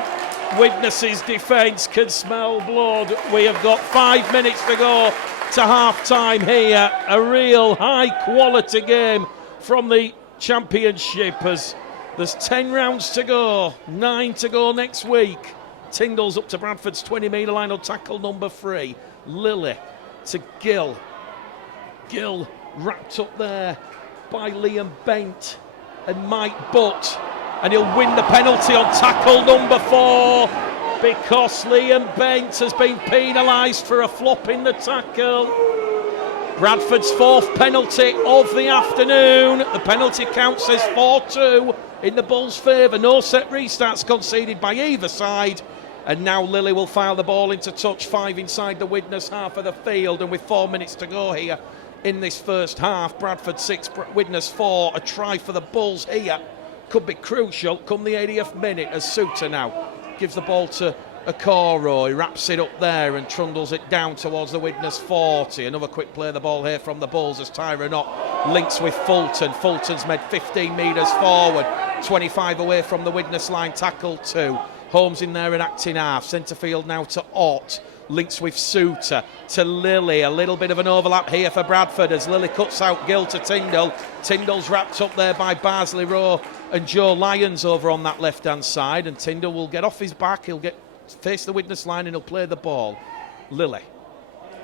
Widnes' defence can smell blood. We have got 5 minutes to go to half-time here. A real high-quality game from the Championship as there's 10 rounds to go, 9 to go next week. Tyndall's up to Bradford's 20-metre line on tackle number 3. Lilly to Gill. Gill wrapped up there by Liam Bent and Mike Butt, and he'll win the penalty on tackle number 4. Because Liam Bent has been penalised for a flop in the tackle. Bradford's 4th penalty of the afternoon. The penalty count says 4-2 in the Bulls' favour. No set restarts conceded by either side. And now Lilly will file the ball into touch. 5 inside the Widnes half of the field. And with 4 minutes to go here in this first half, Bradford 6, Widnes 4. A try for the Bulls here could be crucial come the 80th minute as Suter now gives the ball to Okoro. He wraps it up there and trundles it down towards the Widnes 40. Another quick play of the ball here from the Bulls as Tyron Ott links with Fulton. Fulton's made 15 metres forward, 25 away from the Widnes line, tackle 2. Holmes in there and acting half. Centre field now to Ott. Links with Suter to Lilly. A little bit of an overlap here for Bradford as Lilly cuts out Gill to Tyndall. Tyndall's wrapped up there by Barnsley Rowe and Joe Lyons over on that left-hand side, and Tyndall will get off his back. He'll face the Widnes line and he'll play the ball. Lilly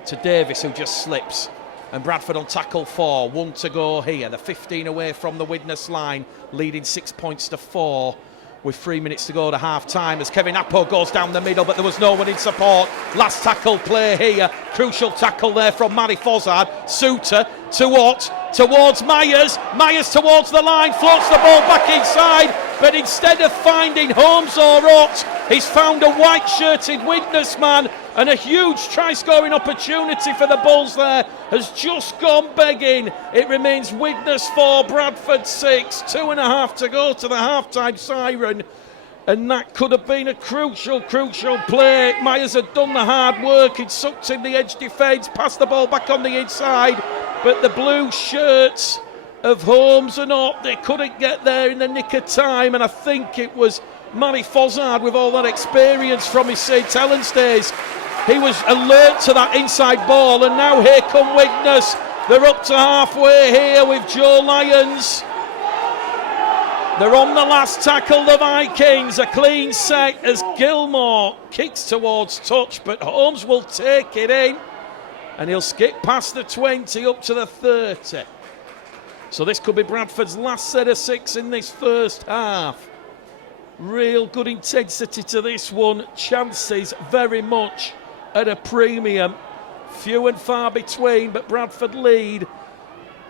to Davis, who just slips, and Bradford on tackle 4. 1 to go here. The 15 away from the Widnes line, leading 6 points to 4. With 3 minutes to go to half-time as Kevin Appo goes down the middle, but there was no one in support. Last tackle play here. Crucial tackle there from Matty Fozzard. Suter to Ott, towards Myers. Myers towards the line, floats the ball back inside, but instead of finding Holmes or Ott, he's found a white-shirted Widnes man, and a huge try-scoring opportunity for the Bulls there has just gone begging. It remains Widnes 4, Bradford 6. 2.5 to go to the half-time siren. And that could have been a crucial play. Myers had done the hard work. He'd sucked in the edge defence, passed the ball back on the inside. But the blue shirts of Holmes and Ott, they couldn't get there in the nick of time. And I think it was Matty Fozzard, with all that experience from his St Helens days, he was alert to that inside ball. And now here come Widnes. They're up to halfway here with Joe Lyons. They're on the last tackle, the Vikings. A clean set as Gilmore kicks towards touch, but Holmes will take it in, and he'll skip past the 20 up to the 30. So this could be Bradford's last set of 6 in this first half. Real good intensity to this one. Chances very much at a premium. Few and far between, but Bradford lead.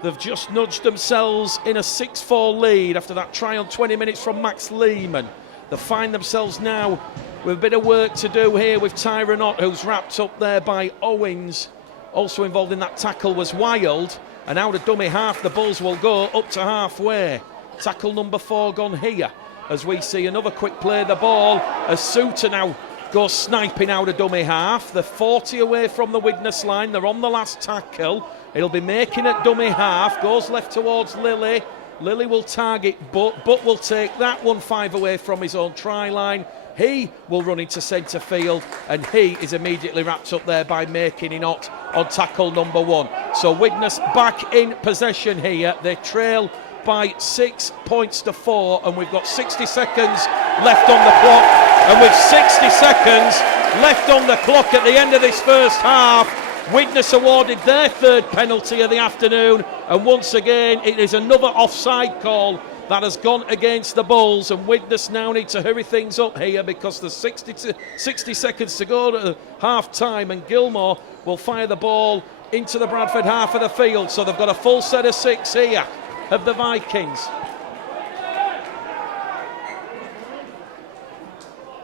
They've just nudged themselves in a 6-4 lead after that try on 20 minutes from Max Lehman. They find themselves now with a bit of work to do here with Tyron Ott, who's wrapped up there by Owens. Also involved in that tackle was Wild, and out of dummy half the Bulls will go up to halfway. Tackle number 4 gone here as we see another quick play of the ball as Suter now goes sniping out of dummy half. They're 40 away from the Widnes line. They're on the last tackle. He'll be making at dummy half. Goes left towards Lilly. Lilly will target Butt. Butt will take that one 5 away from his own try line. He will run into centre field, and he is immediately wrapped up there by making Inot on tackle number 1. So Widnes back in possession here. They trail by 6 points to 4, and we've got 60 seconds left on the clock. And with 60 seconds left on the clock at the end of this first half, Widnes awarded their 3rd penalty of the afternoon, and once again it is another offside call that has gone against the Bulls, and Widnes now need to hurry things up here because there's 60 seconds to go to half time, and Gilmore will fire the ball into the Bradford half of the field. So they've got a full set of 6 here of the Vikings.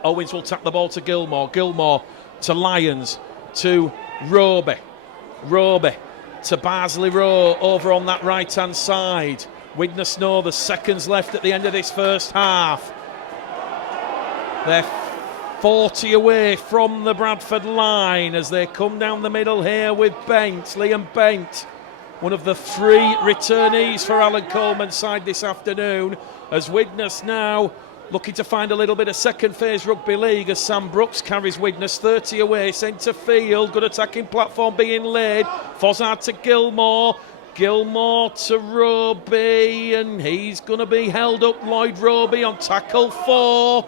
Owens will tap the ball to Gilmore. Gilmore to Lyons, to Roby. Roby to Barsley Rowe over on that right hand side. Widnes know there's seconds left at the end of this first half. They're 40 away from the Bradford line as they come down the middle here with Bent, Liam Bent, one of the 3 returnees for Alan Coleman's side this afternoon, as Widnes now looking to find a little bit of second phase rugby league as Sam Brooks carries Widnes 30 away, centre field, good attacking platform being laid. Fozzard to Gilmore. Gilmore to Roby, and he's going to be held up. Lloyd Roby on tackle 4.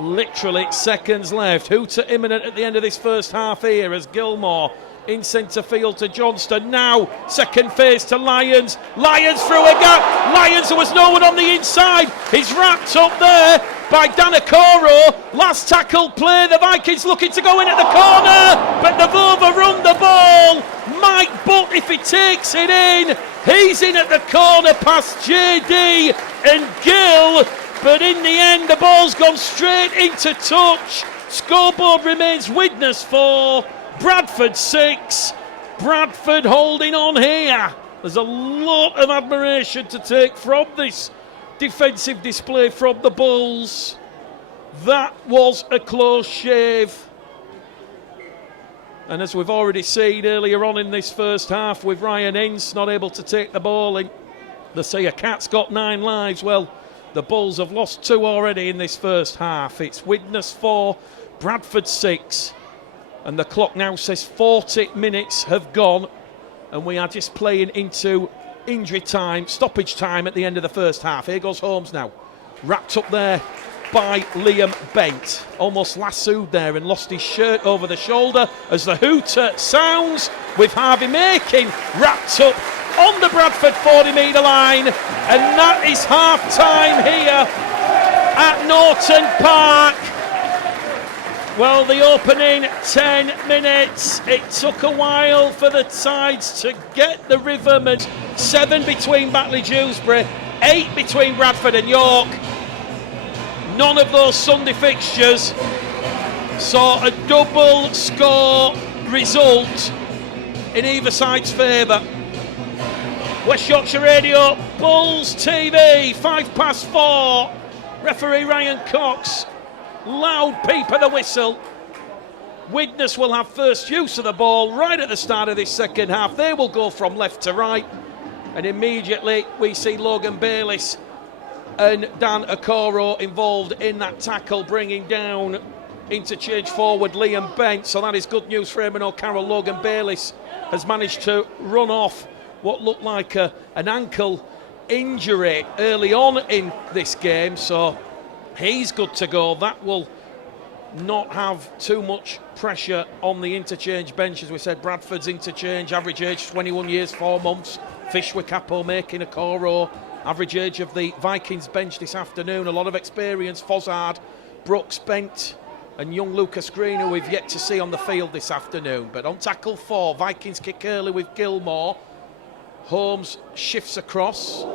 Literally seconds left. Hooter imminent at the end of this first half here as Gilmore in centre field to Johnston. Now second phase to Lyons. Lyons through a gap. Lyons, there was no one on the inside. He's wrapped up there by Danakoro. Last tackle play. The Vikings looking to go in at the corner, but they've overrun the ball. Mike Butt, if he takes it in, he's in at the corner past JD and Gill, but in the end the ball's gone straight into touch. Scoreboard remains Widnes 4, Bradford 6. Bradford holding on here. There's a lot of admiration to take from this defensive display from the Bulls. That was a close shave. And as we've already seen earlier on in this first half with Ryan Ince not able to take the ball in, they say a cat's got 9 lives. Well, the Bulls have lost 2 already in this first half. It's Widnes 4, Bradford 6. And the clock now says 40 minutes have gone, and we are just playing into injury time, stoppage time at the end of the first half. Here goes Holmes now, wrapped up there by Liam Bent, almost lassoed there and lost his shirt over the shoulder as the hooter sounds, with Harvey Making wrapped up on the Bradford 40-metre line, and that is half time here at Norton Park. Well, the opening 10 minutes, it took a while for the sides to get the rhythm, and 7 between Batley Dewsbury, 8 between Bradford and York. None of those Sunday fixtures saw a double score result in either side's favour. West Yorkshire Radio, Bulls TV, 4:05. Referee Ryan Cox, loud peep of the whistle. Widnes will have first use of the ball right at the start of this second half. They will go from left to right, and immediately we see Logan Bayliss and Dan Okoro involved in that tackle, bringing down interchange forward Liam Bent. So that is good news for Eamon O'Carroll. Logan Bayliss has managed to run off what looked like an ankle injury early on in this game, so he's good to go. That will not have too much pressure on the interchange bench. As we said, Bradford's interchange, average age 21 years 4 months. Fishwick, Capo, Making, Okoro. Average age of the Vikings bench this afternoon, a lot of experience. Fozzard, Brooks, Bent and young Lucas Green, who we've yet to see on the field this afternoon. But on tackle 4, Vikings kick early with Gilmore. Holmes shifts across,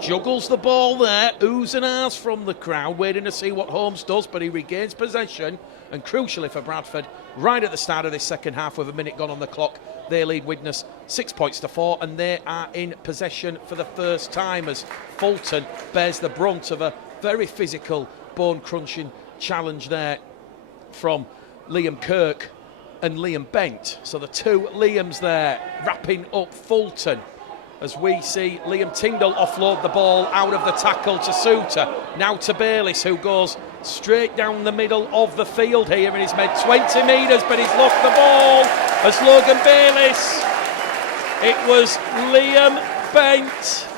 juggles the ball there, oohs and ahs from the crowd, waiting to see what Holmes does, but he regains possession, and crucially for Bradford, right at the start of this second half with a minute gone on the clock, they lead Widnes 6 points to 4, and they are in possession for the first time as Fulton bears the brunt of a very physical, bone-crunching challenge there from Liam Kirk and Liam Bent. So the two Liams there wrapping up Fulton, as we see Liam Tyndall offload the ball out of the tackle to Suter. Now to Bayliss, who goes straight down the middle of the field here, and he's made 20 metres, but he's lost the ball as Logan Bayliss. It was Liam Bent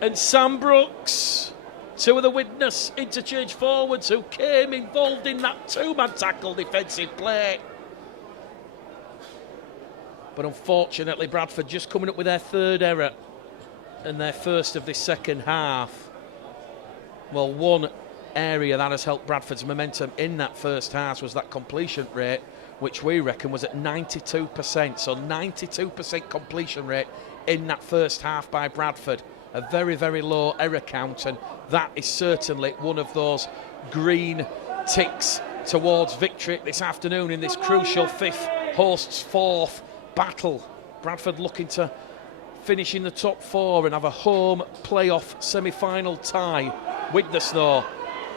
and Sam Brooks, two of the Widnes interchange forwards, who came involved in that two-man tackle defensive play. But unfortunately, Bradford just coming up with their third error and their first of this second half. Well, one area that has helped Bradford's momentum in that first half was that completion rate, which we reckon was at 92%. So 92% completion rate in that first half by Bradford. A very, very low error count, and that is certainly one of those green ticks towards victory this afternoon in this crucial fifth hosts fourth battle. Bradford looking to finish in the top four and have a home playoff semi-final tie. Widnes, though,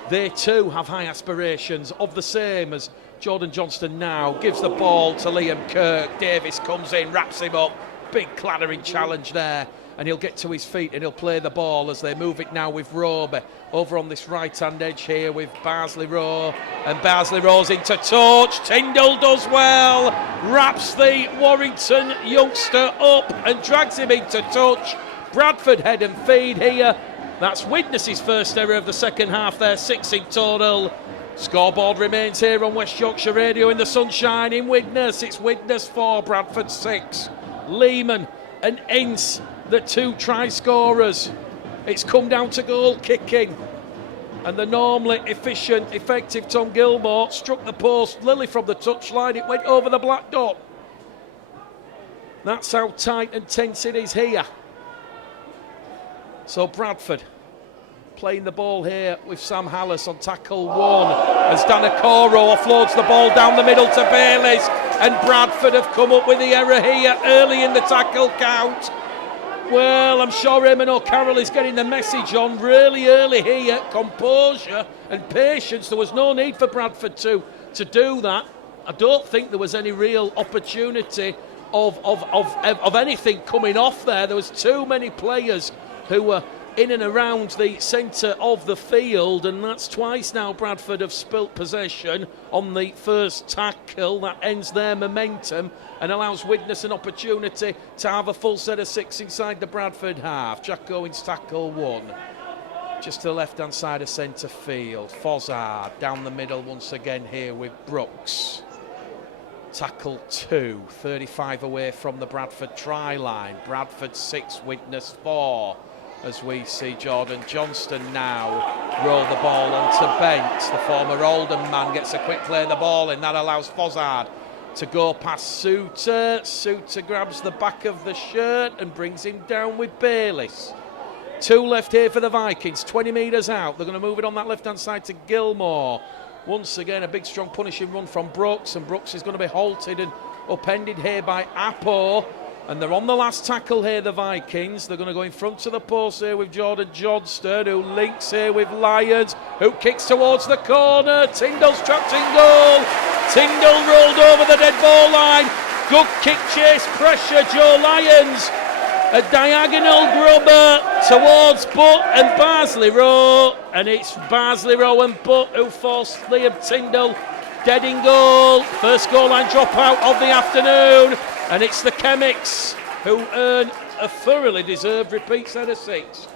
they too have high aspirations of the same, as Jordan Johnston now gives the ball to Liam Kirk. Davis comes in, wraps him up. Big clattering challenge there, and he'll get to his feet and he'll play the ball as they move it now with Roby over on this right-hand edge here with Barsley Rowe, and Barsley Rowe's into touch. Tyndall does well, wraps the Warrington youngster up and drags him into touch. Bradford head and feed here. That's Widnes' first error of the second half there, 6 in total. Scoreboard remains here on West Yorkshire Radio in the sunshine in Widnes. It's Widnes 4, Bradford 6. Lehman and Ince, the two try scorers. It's come down to goal kicking, and the normally efficient, effective Tom Gilmore struck the post. Lilly from the touchline, it went over the black dot. That's how tight and tense it is here. So Bradford playing the ball here with Sam Hallis on tackle 1, as Danakoro offloads the ball down the middle to Bayliss, and Bradford have come up with the error here early in the tackle count. Well, I'm sure Eamon O'Carroll is getting the message on really early here. Composure and patience. There was no need for Bradford to do that. I don't think there was any real opportunity of anything coming off there. There was too many players who were in and around the centre of the field, and that's twice now Bradford have spilt possession on the first tackle. That ends their momentum and allows Widnes an opportunity to have a full set of 6 inside the Bradford half. Jack Owens tackle 1, just to the left-hand side of centre field. Fozzard down the middle once again here with Brooks. Tackle 2, 35 away from the Bradford try line. Bradford 6, Widnes 4. As we see Jordan Johnston now roll the ball onto Bent. The former Oldham man gets a quick play of the ball in. That allows Fozzard to go past Suter. Suter grabs the back of the shirt and brings him down with Bayliss. 2 left here for the Vikings, 20 metres out. They're going to move it on that left-hand side to Gilmore. Once again, a big, strong punishing run from Brooks, and Brooks is going to be halted and upended here by Apo. And they're on the last tackle here, the Vikings. They're going to go in front of the post here with Jordan Johnston, who links here with Lyons, who kicks towards the corner. Tyndall's trapped in goal. Tyndall rolled over the dead ball line. Good kick, chase, pressure. Joe Lyons, a diagonal grubber towards Butt and Barsley Rowe. And it's Barsley Rowe and Butt who forced Liam Tyndall dead in goal. First goal line dropout of the afternoon. And it's the Chemics who earn a thoroughly deserved repeat set of 6.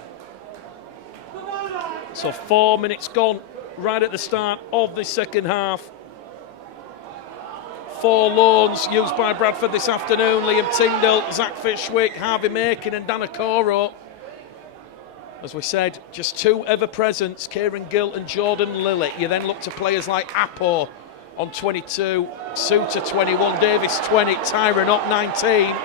So 4 minutes gone right at the start of the second half. 4 loans used by Bradford this afternoon. Liam Tyndall, Zach Fishwick, Harvey Makin and Danakoro. As we said, just 2 ever-presents, Kieran Gill and Jordan Lilly. You then look to players like Apo on 22, Suter 21, Davis 20, Tyron Ott 19.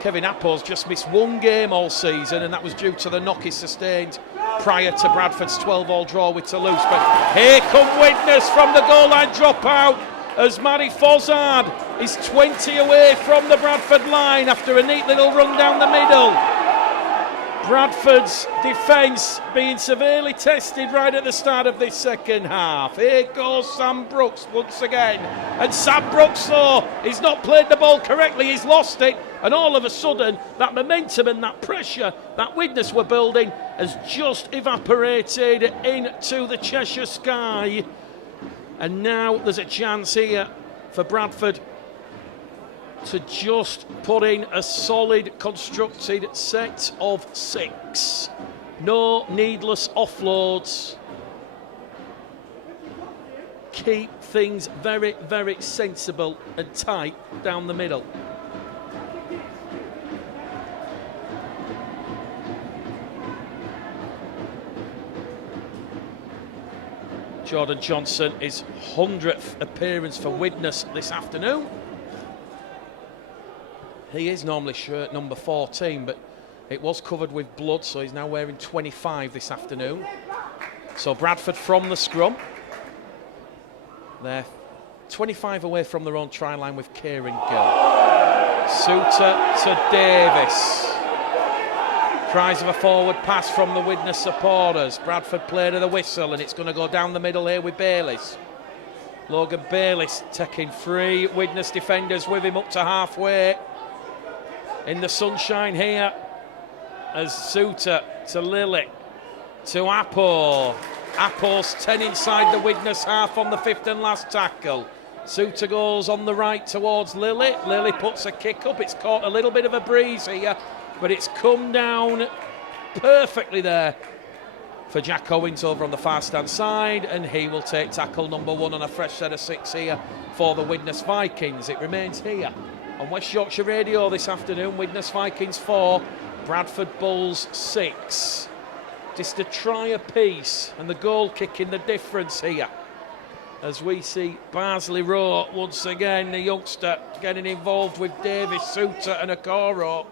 Kevin Apo's just missed 1 game all season, and that was due to the knock he sustained prior to Bradford's 12-all draw with Toulouse. But here come Widnes from the goal line dropout, as Matty Fozzard is 20 away from the Bradford line after a neat little run down the middle. Bradford's defence being severely tested right at the start of this second half. Here goes Sam Brooks once again. And Sam Brooks, though, he's not played the ball correctly, he's lost it. And all of a sudden, that momentum and that pressure that Widnes were building has just evaporated into the Cheshire sky. And now there's a chance here for Bradford to just put in a solid constructed set of 6. No needless offloads. Keep things very, very sensible and tight down the middle. Jordan Johnson, his 100th appearance for Widnes this afternoon. He is normally shirt number 14, but it was covered with blood, so he's now wearing 25 this afternoon. So Bradford from the scrum. They're 25 away from their own try line with Kieran Gill. Suter to Davis. Cries of a forward pass from the Widnes supporters. Bradford play to the whistle, and it's going to go down the middle here with Bayliss. Logan Bayliss taking free. Widnes defenders with him up to halfway. In the sunshine here as Suter to Lilly to Appo. Appo's 10 inside the Widnes half on the 5th and last tackle. Suter goes on the right towards Lilly. Lilly puts a kick up. It's caught a little bit of a breeze here, but it's come down perfectly there for Jack Owens over on the far stand side, and he will take tackle number 1 on a fresh set of 6 here for the Widnes Vikings. It remains here on West Yorkshire Radio this afternoon. Widnes Vikings 4, Bradford Bulls 6. Just a try apiece, and the goal kicking the difference here. As we see Barsley Rowe once again, the youngster getting involved with Davis, Suter and Okoro.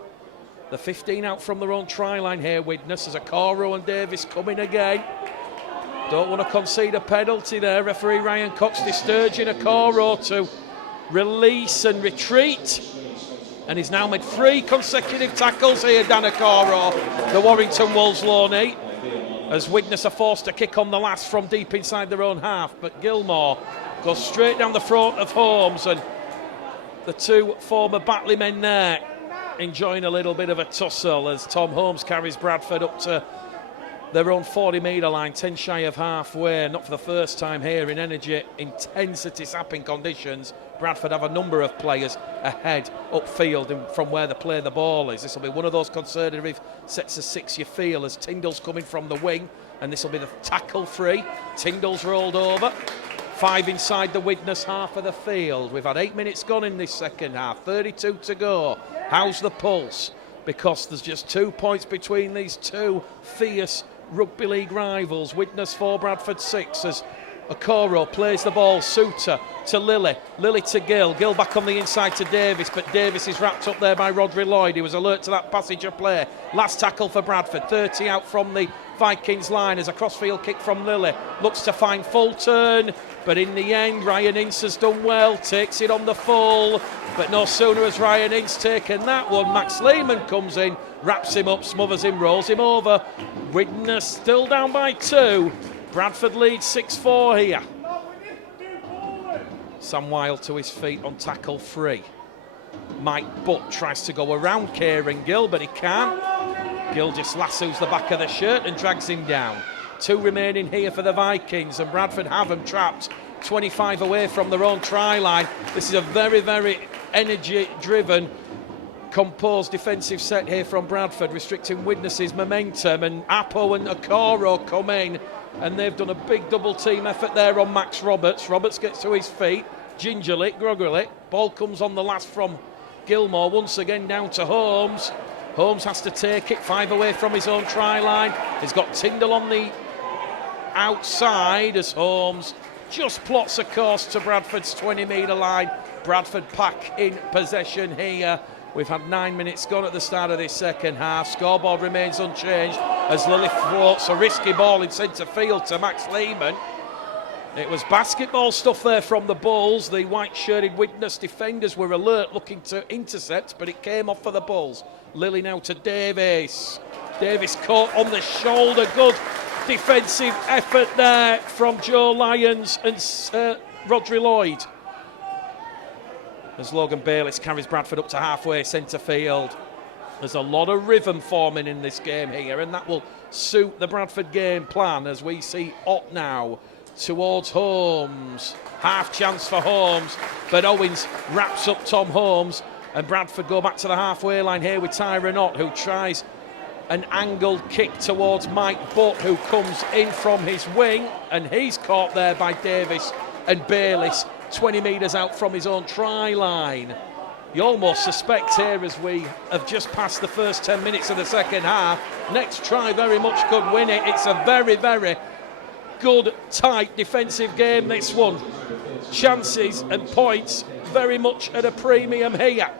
The 15 out from their own try line here, Widnes, as Okoro and Davis coming again. Don't want to concede a penalty there. Referee Ryan Cox discouraging Okoro to release and retreat, and he's now made 3 consecutive tackles here, Dan Okoro, the Warrington Wolves loanee, as Widnes are forced to kick on the last from deep inside their own half, but Gilmore goes straight down the throat of Holmes, and the 2 former Batley men there enjoying a little bit of a tussle as Tom Holmes carries Bradford up to their own 40-metre line, 10 shy of halfway. Not for the first time here in energy, intensity, sapping conditions. Bradford have a number of players ahead upfield and from where they play the ball is. This will be one of those conservative sets of 6 you feel, as Tyndall's coming from the wing, and this will be the tackle free. Tyndall's rolled over. 5 inside the Widnes half of the field. We've had 8 minutes gone in this second half, 32 to go. How's the pulse? Because there's just 2 points between these 2 fierce rugby league rivals. Widnes 4, Bradford 6, as Okoro plays the ball. Suter to Lilly, Lilly to Gill, Gill back on the inside to Davis, but Davis is wrapped up there by Rodri Lloyd. He was alert to that passage of play. Last tackle for Bradford, 30 out from the Vikings line as a crossfield kick from Lilly. Looks to find Fulton, but in the end Ryan Ince has done well, takes it on the full, but no sooner has Ryan Ince taken that one, Max Lehman comes in, wraps him up, smothers him, rolls him over. Widnes still down by 2. Bradford leads 6-4 here. Sam Wilde to his feet on tackle 3. Mike Butt tries to go around Kieran Gill, but he can't. Gill just lassos the back of the shirt and drags him down. 2 remaining here for the Vikings, and Bradford have them trapped 25 away from their own try line. This is a very, very energy-driven, composed defensive set here from Bradford, restricting Widnes' momentum, and Appo and Okoro come in, and they've done a big double team effort there on Max Roberts. Roberts gets to his feet, gingerly, groggily. Ball comes on the last from Gilmore, once again down to Holmes. Holmes has to take it, 5 away from his own try line. He's got Tyndall on the outside as Holmes just plots a course to Bradford's 20-metre line. Bradford pack in possession here. We've had 9 minutes gone at the start of this second half. Scoreboard remains unchanged as Lilly floats a risky ball in centre field to Max Lehman. It was basketball stuff there from the Bulls. The white-shirted Widnes defenders were alert, looking to intercept, but it came off for the Bulls. Lilly now to Davis. Davis caught on the shoulder. Good defensive effort there from Joe Lyons and Rodri Lloyd. As Logan Bayliss carries Bradford up to halfway centre field. There's a lot of rhythm forming in this game here, and that will suit the Bradford game plan as we see Ott now towards Holmes. Half chance for Holmes, but Owens wraps up Tom Holmes, and Bradford go back to the halfway line here with Tyron Ott, who tries an angled kick towards Mike Butt, who comes in from his wing, and he's caught there by Davis and Bayliss, 20 metres out from his own try line. You almost suspect here, as we have just passed the first 10 minutes of the second half, next try very much could win it. It's a very, very good, tight defensive game, this one. Chances and points very much at a premium here.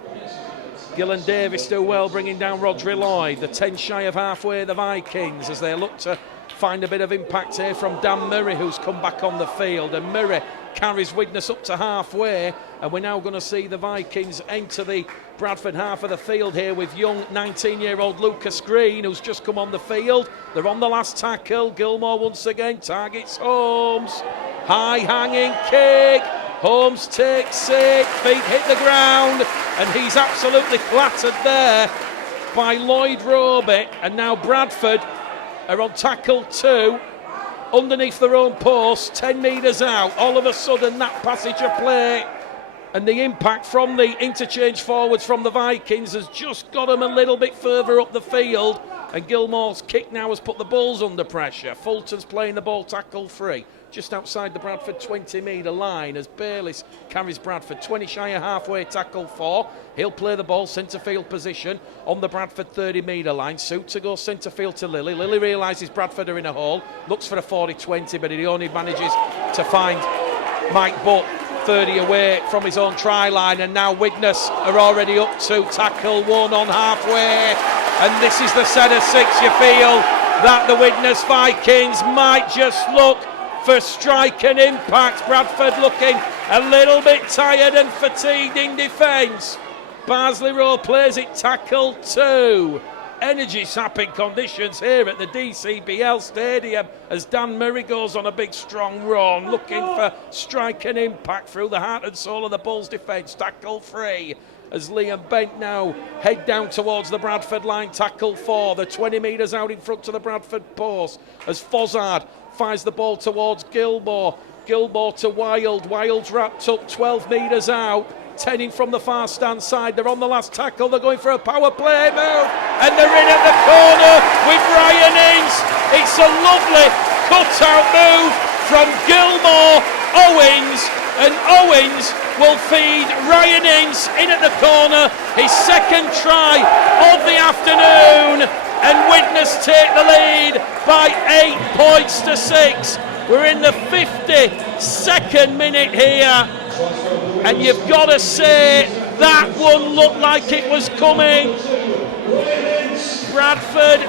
Gillen Davis do well, bringing down Rodri Lloyd. The 10 shy of halfway, the Vikings, as they look to find a bit of impact here from Dan Murray, who's come back on the field. And Murray carries Widnes up to halfway, and we're now going to see the Vikings enter the Bradford half of the field here with young 19-year-old Lucas Green, who's just come on the field. They're on the last tackle. Gilmore once again targets Holmes. High hanging kick. Holmes takes it. Feet hit the ground, and he's absolutely flattered there by Lloyd Roby. And now Bradford are on tackle 2. Underneath their own post, 10 metres out. All of a sudden, that passage of play and the impact from the interchange forwards from the Vikings has just got them a little bit further up the field. And Gilmore's kick now has put the Bulls under pressure. Fulton's playing the ball tackle free, just outside the Bradford 20-metre line, as Bayliss carries Bradford 20 shy of halfway, tackle 4. He'll play the ball centre field position on the Bradford 30-metre line. Suit to go centre field to Lilly. Lilly realises Bradford are in a hole, looks for a 40-20, but he only manages to find Mike Butt 30 away from his own try line. And now Widnes are already up to tackle 1 on halfway, and this is the set of 6. You feel that the Widnes Vikings might just look for strike and impact. Bradford looking a little bit tired and fatigued in defence. Barnsley Road plays it tackle 2. Energy sapping conditions here at the DCBL Stadium as Dan Murray goes on a big strong run, looking for strike and impact through the heart and soul of the Bulls defence. Tackle 3 as Liam Bent now head down towards the Bradford line. Tackle 4, the 20 metres out in front to the Bradford post as Fozzard fires the ball towards Gilmore. Gilmore to Wild. Wild's wrapped up 12 metres out. 10 in from the far stand side. They're on the last tackle. They're going for a power play move, and they're in at the corner with Ryan Ince. It's a lovely cut-out move from Gilmore. Owens, and Owens will feed Ryan Ince in at the corner. His second try of the afternoon, and Widnes take the lead by 8 points to 6. We're in the 52nd minute here, and you've got to say that one looked like it was coming. Bradford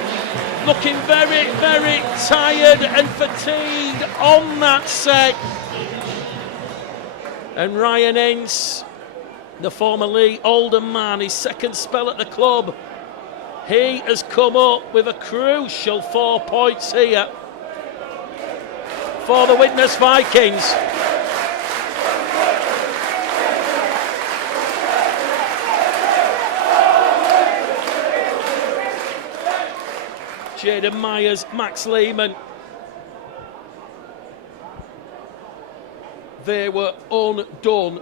looking very, very tired and fatigued on that set. And Ryan Ince, the former Lee Oldham man, his second spell at the club, he has come up with a crucial 4 points here for the Widnes Vikings. Jaden Myers, Max Lehman. They were undone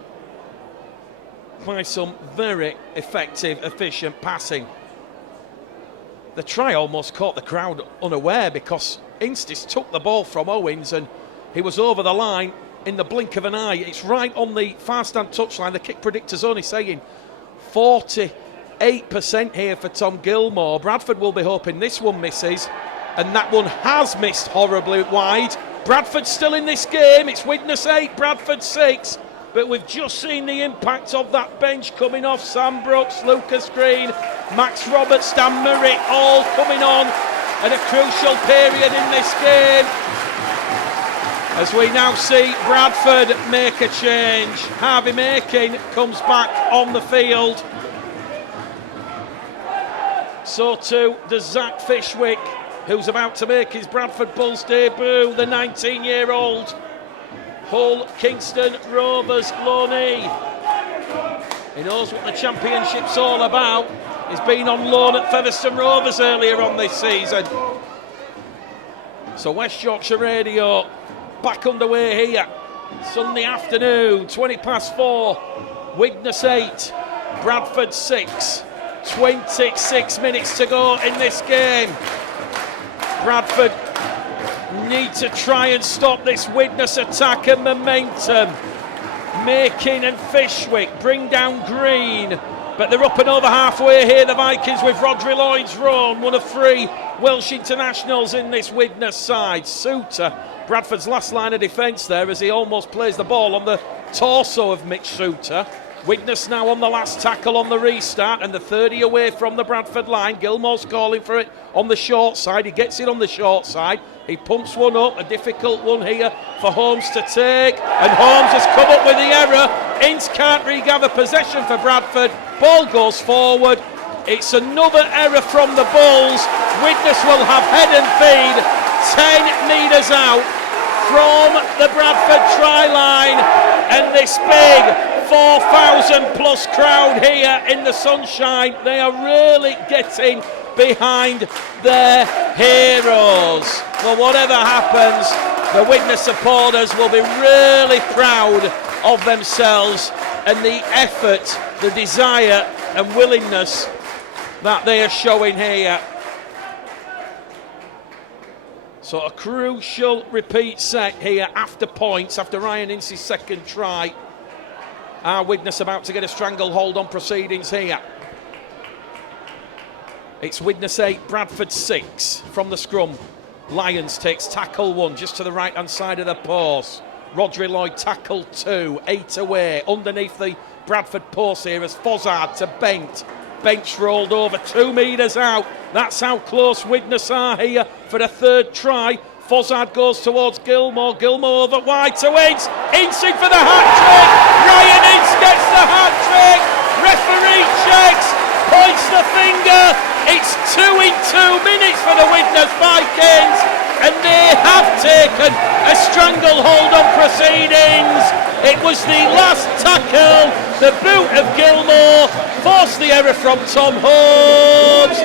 by some very effective, efficient passing. The try almost caught the crowd unaware because Instis took the ball from Owens and he was over the line in the blink of an eye. It's right on the far stand touchline. The kick predictor's only saying 48% here for Tom Gilmore. Bradford will be hoping this one misses, and that one has missed horribly wide. Bradford still in this game. It's Widnes 8, Bradford 6. But we've just seen the impact of that bench coming off. Sam Brooks, Lucas Green, Max Roberts, Dan Murray, all coming on at a crucial period in this game. As we now see Bradford make a change. Harvey Makin comes back on the field. So too does Zach Fishwick, who's about to make his Bradford Bulls debut, the 19-year-old Hull Kingston Rovers loanee. He knows what the championship's all about. He's been on loan at Featherstone Rovers earlier on this season. So West Yorkshire Radio back underway here. Sunday afternoon, 4:20. Widnes 8, Bradford 6. 26 minutes to go in this game. Bradford need to try and stop this Widnes attack and momentum. Makin and Fishwick bring down Green, but they're up and over halfway here, the Vikings, with Rodri Lloyd-Rowan, one of 3 Welsh internationals in this Widnes side. Suter, Bradford's last line of defence there, as he almost plays the ball on the torso of Mitch Suter. Widnes now on the last tackle on the restart, and the 30 away from the Bradford line. Gilmore's calling for it on the short side. He gets it on the short side. He pumps one up, a difficult one here for Holmes to take, and Holmes has come up with the error. Ince can't regather possession for Bradford. Ball goes forward. It's another error from the Bulls. Widnes will have head and feed 10 metres out from the Bradford try line, and this big 4,000 plus crowd here in the sunshine, they are really getting behind their heroes. Well, whatever happens, the Widnes supporters will be really proud of themselves and the effort, the desire and willingness that they are showing here. So a crucial repeat set here after points, after Ryan Ince's second try. Are Widnes about to get a stranglehold on proceedings here? It's Widnes 8, Bradford 6 from the scrum. Lyons takes tackle 1 just to the right hand side of the post. Rodri Lloyd tackle 2, 8 away underneath the Bradford post here as Fozzard to Bent. Bent's rolled over 2 metres out. That's how close Widnes are here for a third try. Fozzard goes towards Gilmore. Gilmore over wide to Ince. Ince in for the hat-trick. Ryan Ince gets the hat-trick. Referee checks, points the finger. It's 2 in 2 minutes for the Widnes Vikings, and they have taken a stranglehold on proceedings. It was the last tackle, the boot of Gilmore, forced the error from Tom Holmes.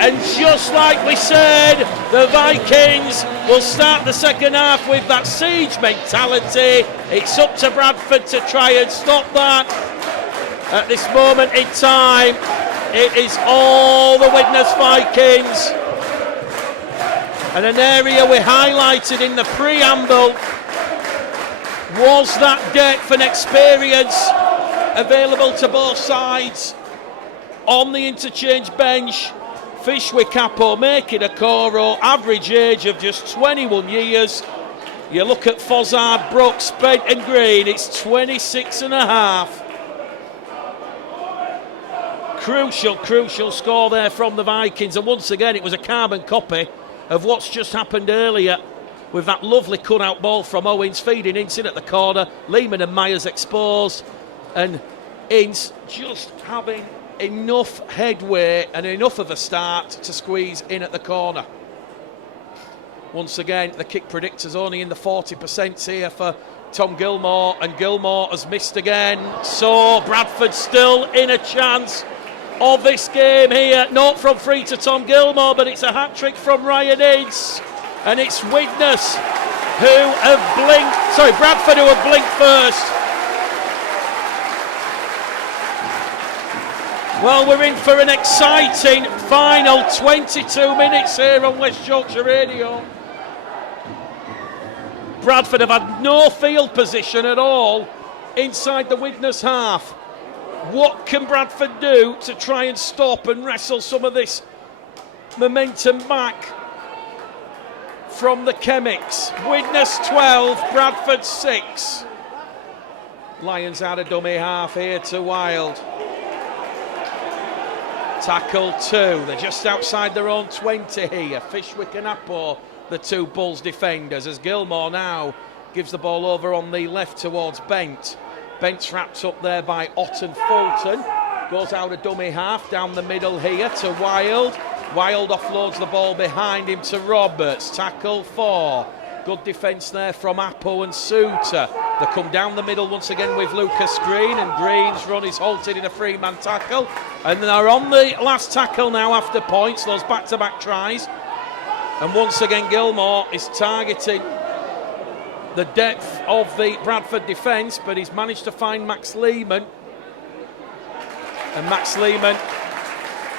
And just like we said, the Vikings will start the second half with that siege mentality. It's up to Bradford to try and stop that. At this moment in time, it is all the Widnes Vikings. And an area we highlighted in the preamble was that depth and experience available to both sides on the interchange bench. Fishwick, Capo, Makin, Okoro, average age of just 21 years. You look at Fozzard, Brooks, Bent and Green, it's 26 and a half. Crucial score there from the Vikings, and once again it was a carbon copy of what's just happened earlier with that lovely cut-out ball from Owens feeding Ince in at the corner. Lehman and Myers exposed, and Ince just having enough headway and enough of a start to squeeze in at the corner. Once again, the kick predictor's only in the 40% here for Tom Gilmore, and Gilmore has missed again. So Bradford still in a chance of this game here. Not from free to Tom Gilmore, but it's a hat-trick from Ryan Ince, and it's Widnes who have blinked, Bradford who have blinked first. Well, we're in for an exciting final 22 minutes here on West Yorkshire Radio. Bradford have had no field position at all inside the Widnes half. What can Bradford do to try and stop and wrestle some of this momentum back from the Chemics? Widnes 12, Bradford 6. Lions out a dummy half here to Wild. Tackle 2, they're just outside their own 20 here. Fishwick and Apo, the two Bulls defenders, as Gilmore now gives the ball over on the left towards Bent. Bent's wrapped up there by Otten Fulton. Goes out a dummy half down the middle here to Wild. Wild offloads the ball behind him to Roberts. Tackle 4. Good defence there from Appo and Suter. They come down the middle once again with Lucas Green, and Green's run is halted in a free-man tackle. And they're on the last tackle now after points, those back-to-back tries. And once again Gilmore is targeting the depth of the Bradford defence, but he's managed to find Max Lehman. And Max Lehman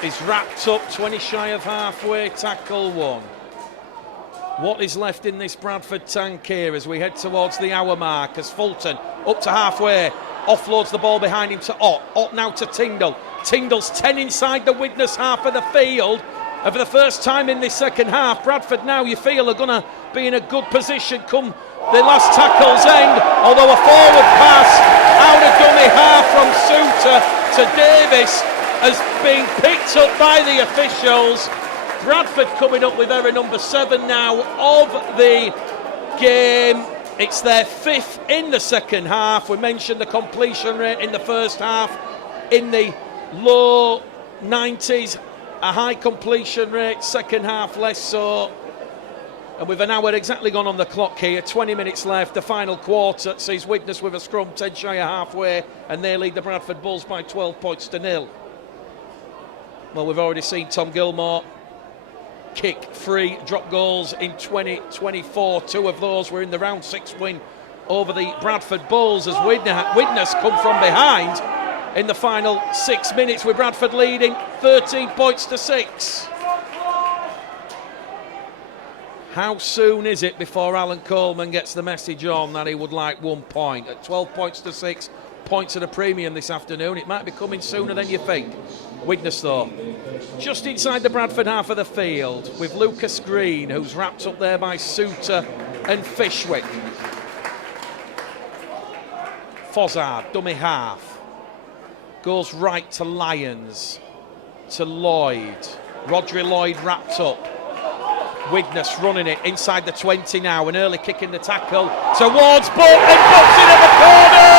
is wrapped up 20 shy of halfway, tackle 1. What is left in this Bradford tank here as we head towards the hour mark, as Fulton up to halfway offloads the ball behind him to Ott. Ott now to Tyndall. Tyndall's 10 inside the Widnes half of the field. And for the first time in this second half, Bradford now, you feel, are going to be in a good position come the last tackle's end. Although a forward pass out of dummy half from Suter to Davis has been picked up by the officials. Bradford coming up with error number 7 now of the game. It's their 5th in the second half. We mentioned the completion rate in the first half in the low 90s, a high completion rate, second half less so. And with an hour exactly gone on the clock here, 20 minutes left, the final quarter sees Widnes with a scrum 10 shy of halfway, and they lead the Bradford Bulls by 12 points to 0. Well, we've already seen Tom Gilmore kick 3 drop goals in 2024. 2 of those were in the round 6 win over the Bradford Bulls, as Widnes come from behind in the final 6 minutes, with Bradford leading 13 points to 6. How soon is it before Alan Coleman gets the message on that he would like 1 point? At 12 points to 6, points at a premium this afternoon. It might be coming sooner than you think. Widnes, though, just inside the Bradford half of the field, with Lucas Green, who's wrapped up there by Suter and Fishwick. Fozzard, dummy half. Goes right to Lyons, to Lloyd. Rodri Lloyd wrapped up. Widnes running it inside the 20 now, an early kick in the tackle towards Butt, and Butt's in at the corner.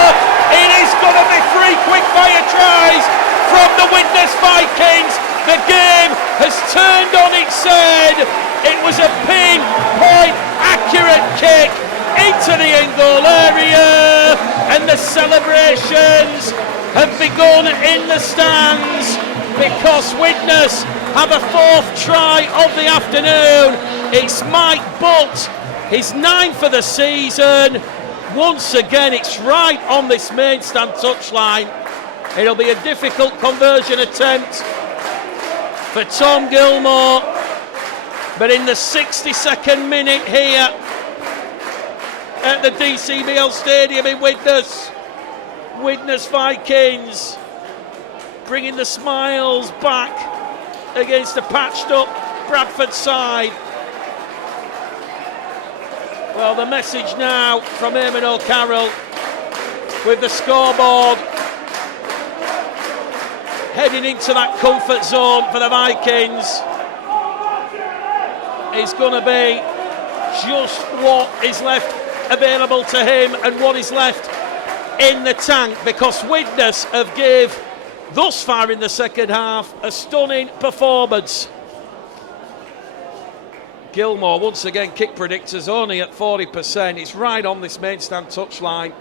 It is going to be 3 quick fire tries from the Widnes Vikings. The game has turned on its head. It was a pinpoint accurate kick into the end goal area, and the celebrations have begun in the stands because Widnes have a 4th try of the afternoon. It's Mike Butt, his 9th of the season. Once again, it's right on this main stand touchline. It'll be a difficult conversion attempt for Tom Gilmore, but in the 62nd minute here at the DCBL Stadium in Widnes, Widnes Vikings bringing the smiles back against a patched up Bradford side. Well, the message now from Eamon O'Carroll with the scoreboard heading into that comfort zone for the Vikings is going to be just what is left available to him and what is left in the tank, because Widnes have gave thus far in the second half a stunning performance. Gilmore once again, kick predictors only at 40%. It's right on this main stand touchline,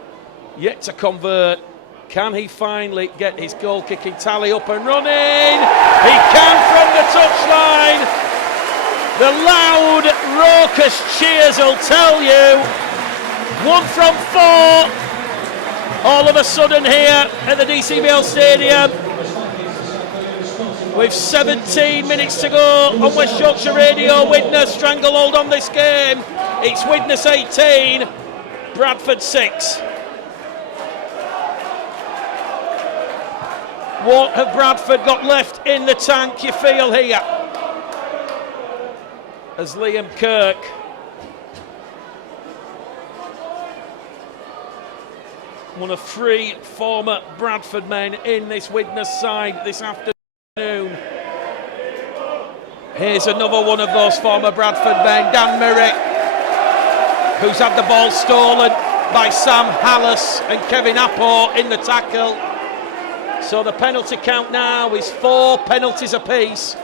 yet to convert. Can he finally get his goal kicking tally up and running? He can from the touchline. The loud raucous cheers will tell you 1 from 4 all of a sudden here at the DCBL Stadium, with 17 minutes to go on West Yorkshire Radio. Widnes stranglehold on this game. It's Widnes 18, Bradford 6. What have Bradford got left in the tank, you feel, here? As Liam Kirk one of 3 former Bradford men in this Widnes side this afternoon. Here's another one of those former Bradford men, Dan Merrick, who's had the ball stolen by Sam Hallis and Kevin Appo in the tackle. So the penalty count now is 4 penalties apiece,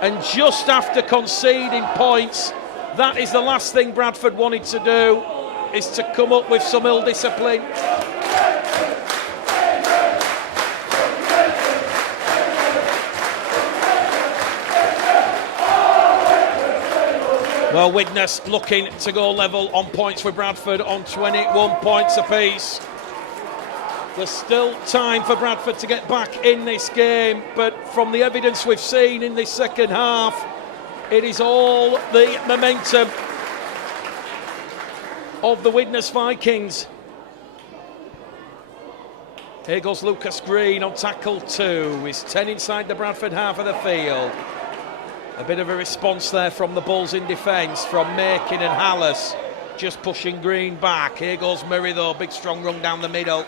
and just after conceding points, that is the last thing Bradford wanted to do, is to come up with some ill discipline. Well, Widnes looking to go level on points with Bradford on 21 points apiece. There's still time for Bradford to get back in this game, but from the evidence we've seen in this second half, it is all the momentum of the Widnes Vikings. Here goes Lucas Green on tackle 2. He's 10 inside the Bradford half of the field. A bit of a response there from the Bulls in defence, from Makin and Hallis, just pushing Green back. Here goes Murray though, big strong run down the middle.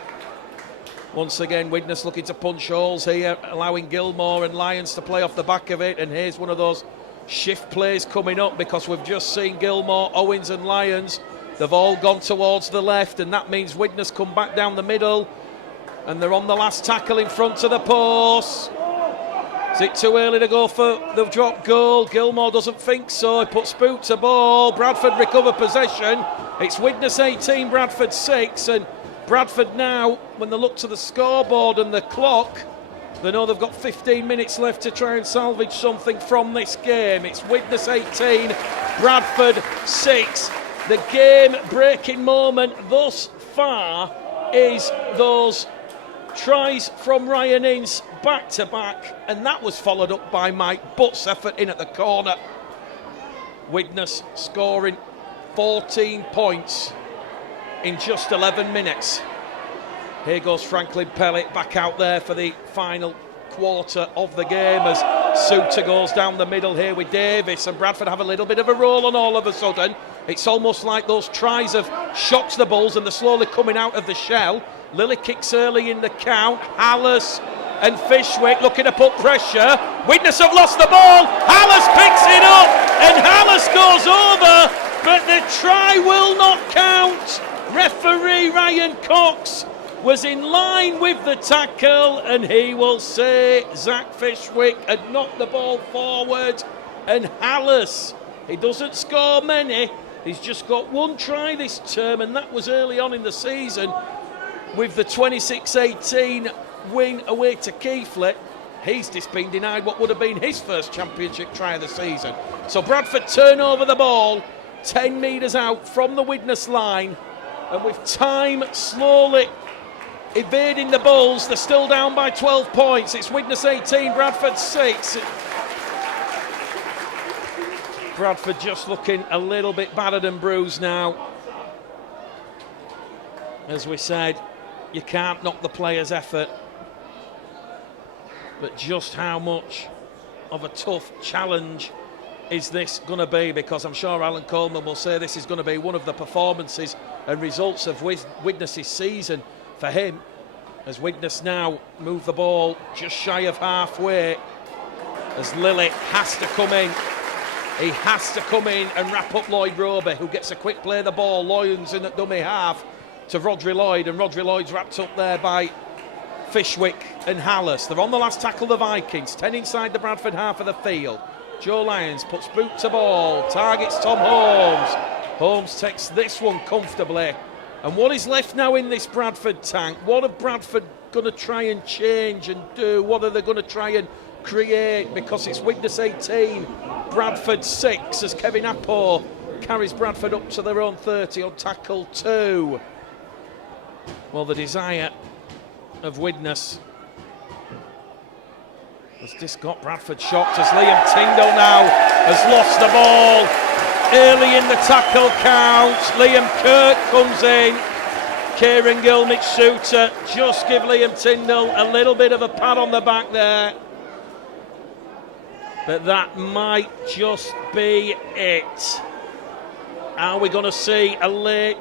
Once again, Widnes looking to punch holes here, allowing Gilmore and Lyons to play off the back of it. And here's one of those shift plays coming up, because we've just seen Gilmore, Owens and Lyons. They've all gone towards the left, and that means Widnes come back down the middle. And they're on the last tackle in front of the post. Is it too early to go for the drop goal? Gilmore doesn't think so. He puts boot to ball. Bradford recover possession. It's Widnes 18, Bradford 6. And Bradford now, when they look to the scoreboard and the clock, they know they've got 15 minutes left to try and salvage something from this game. It's Widnes 18, Bradford 6. The game-breaking moment thus far is those tries from Ryan Ince back-to-back, and that was followed up by Mike Butt's effort in at the corner. Widnes scoring 14 points in just 11 minutes. Here goes Franklin Pellet back out there for the final quarter of the game as Suter goes down the middle here with Davis, and Bradford have a little bit of a roll on all of a sudden. It's almost like those tries have shocked the Bulls and they're slowly coming out of the shell. Lilly kicks early in the count. Hallis and Fishwick looking to put pressure. Widnes have lost the ball. Hallis picks it up and Hallis goes over, but the try will not count. Referee Ryan Cox was in line with the tackle, and he will say Zach Fishwick had knocked the ball forward. And Hallis, he doesn't score many. He's just got one try this term, and that was early on in the season with the 26-18 win away to Keighley. He's just been denied what would have been his first championship try of the season. So Bradford turn over the ball 10 metres out from the Widnes line, and with time slowly evading the Bulls, they're still down by 12 points. It's Widnes 18, Bradford 6. Bradford just looking a little bit battered and bruised now. As we said, you can't knock the players' effort, but just how much of a tough challenge is this going to be? Because I'm sure Alan Coleman will say this is going to be one of the performances and results of Widnes' season for him, as Widnes now move the ball just shy of halfway, as Lilly has to come in. He has to come in and wrap up Lloyd Roby, who gets a quick play of the ball. Lyons in at dummy half to Rodri Lloyd, and Rodri Lloyd's wrapped up there by Fishwick and Hallis. They're on the last tackle, the Vikings, 10 inside the Bradford half of the field. Joe Lyons puts boot to ball, targets Tom Holmes. Holmes takes this one comfortably. And what is left now in this Bradford tank? What are Bradford going to try and change and do? What are they going to try and create? Because it's Widnes 18, Bradford 6, as Kevin Appo carries Bradford up to their own 30 on tackle 2. Well, the desire of Widnes has just got Bradford shocked, as Liam Tyndall now has lost the ball early in the tackle count. Liam Kirk comes in. Kieran Gilmich-Suter just give Liam Tyndall a little bit of a pat on the back there. But that might just be it. Are we going to see a late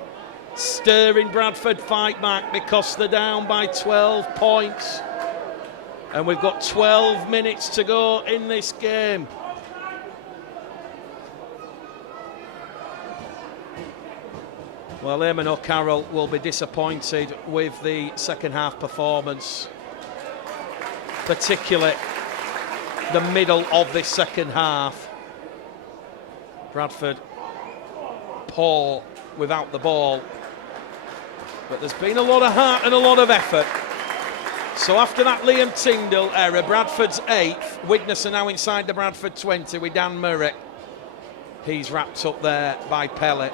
stirring Bradford fight back, because they're down by 12 points? And we've got 12 minutes to go in this game. Well, Eamon O'Carroll will be disappointed with the second half performance, particularly the middle of this second half. Bradford poor without the ball, but there's been a lot of heart and a lot of effort. So after that Liam Tyndall error, Bradford's 8th, Widnes are now inside the Bradford 20 with Dan Murray. He's wrapped up there by Pellet.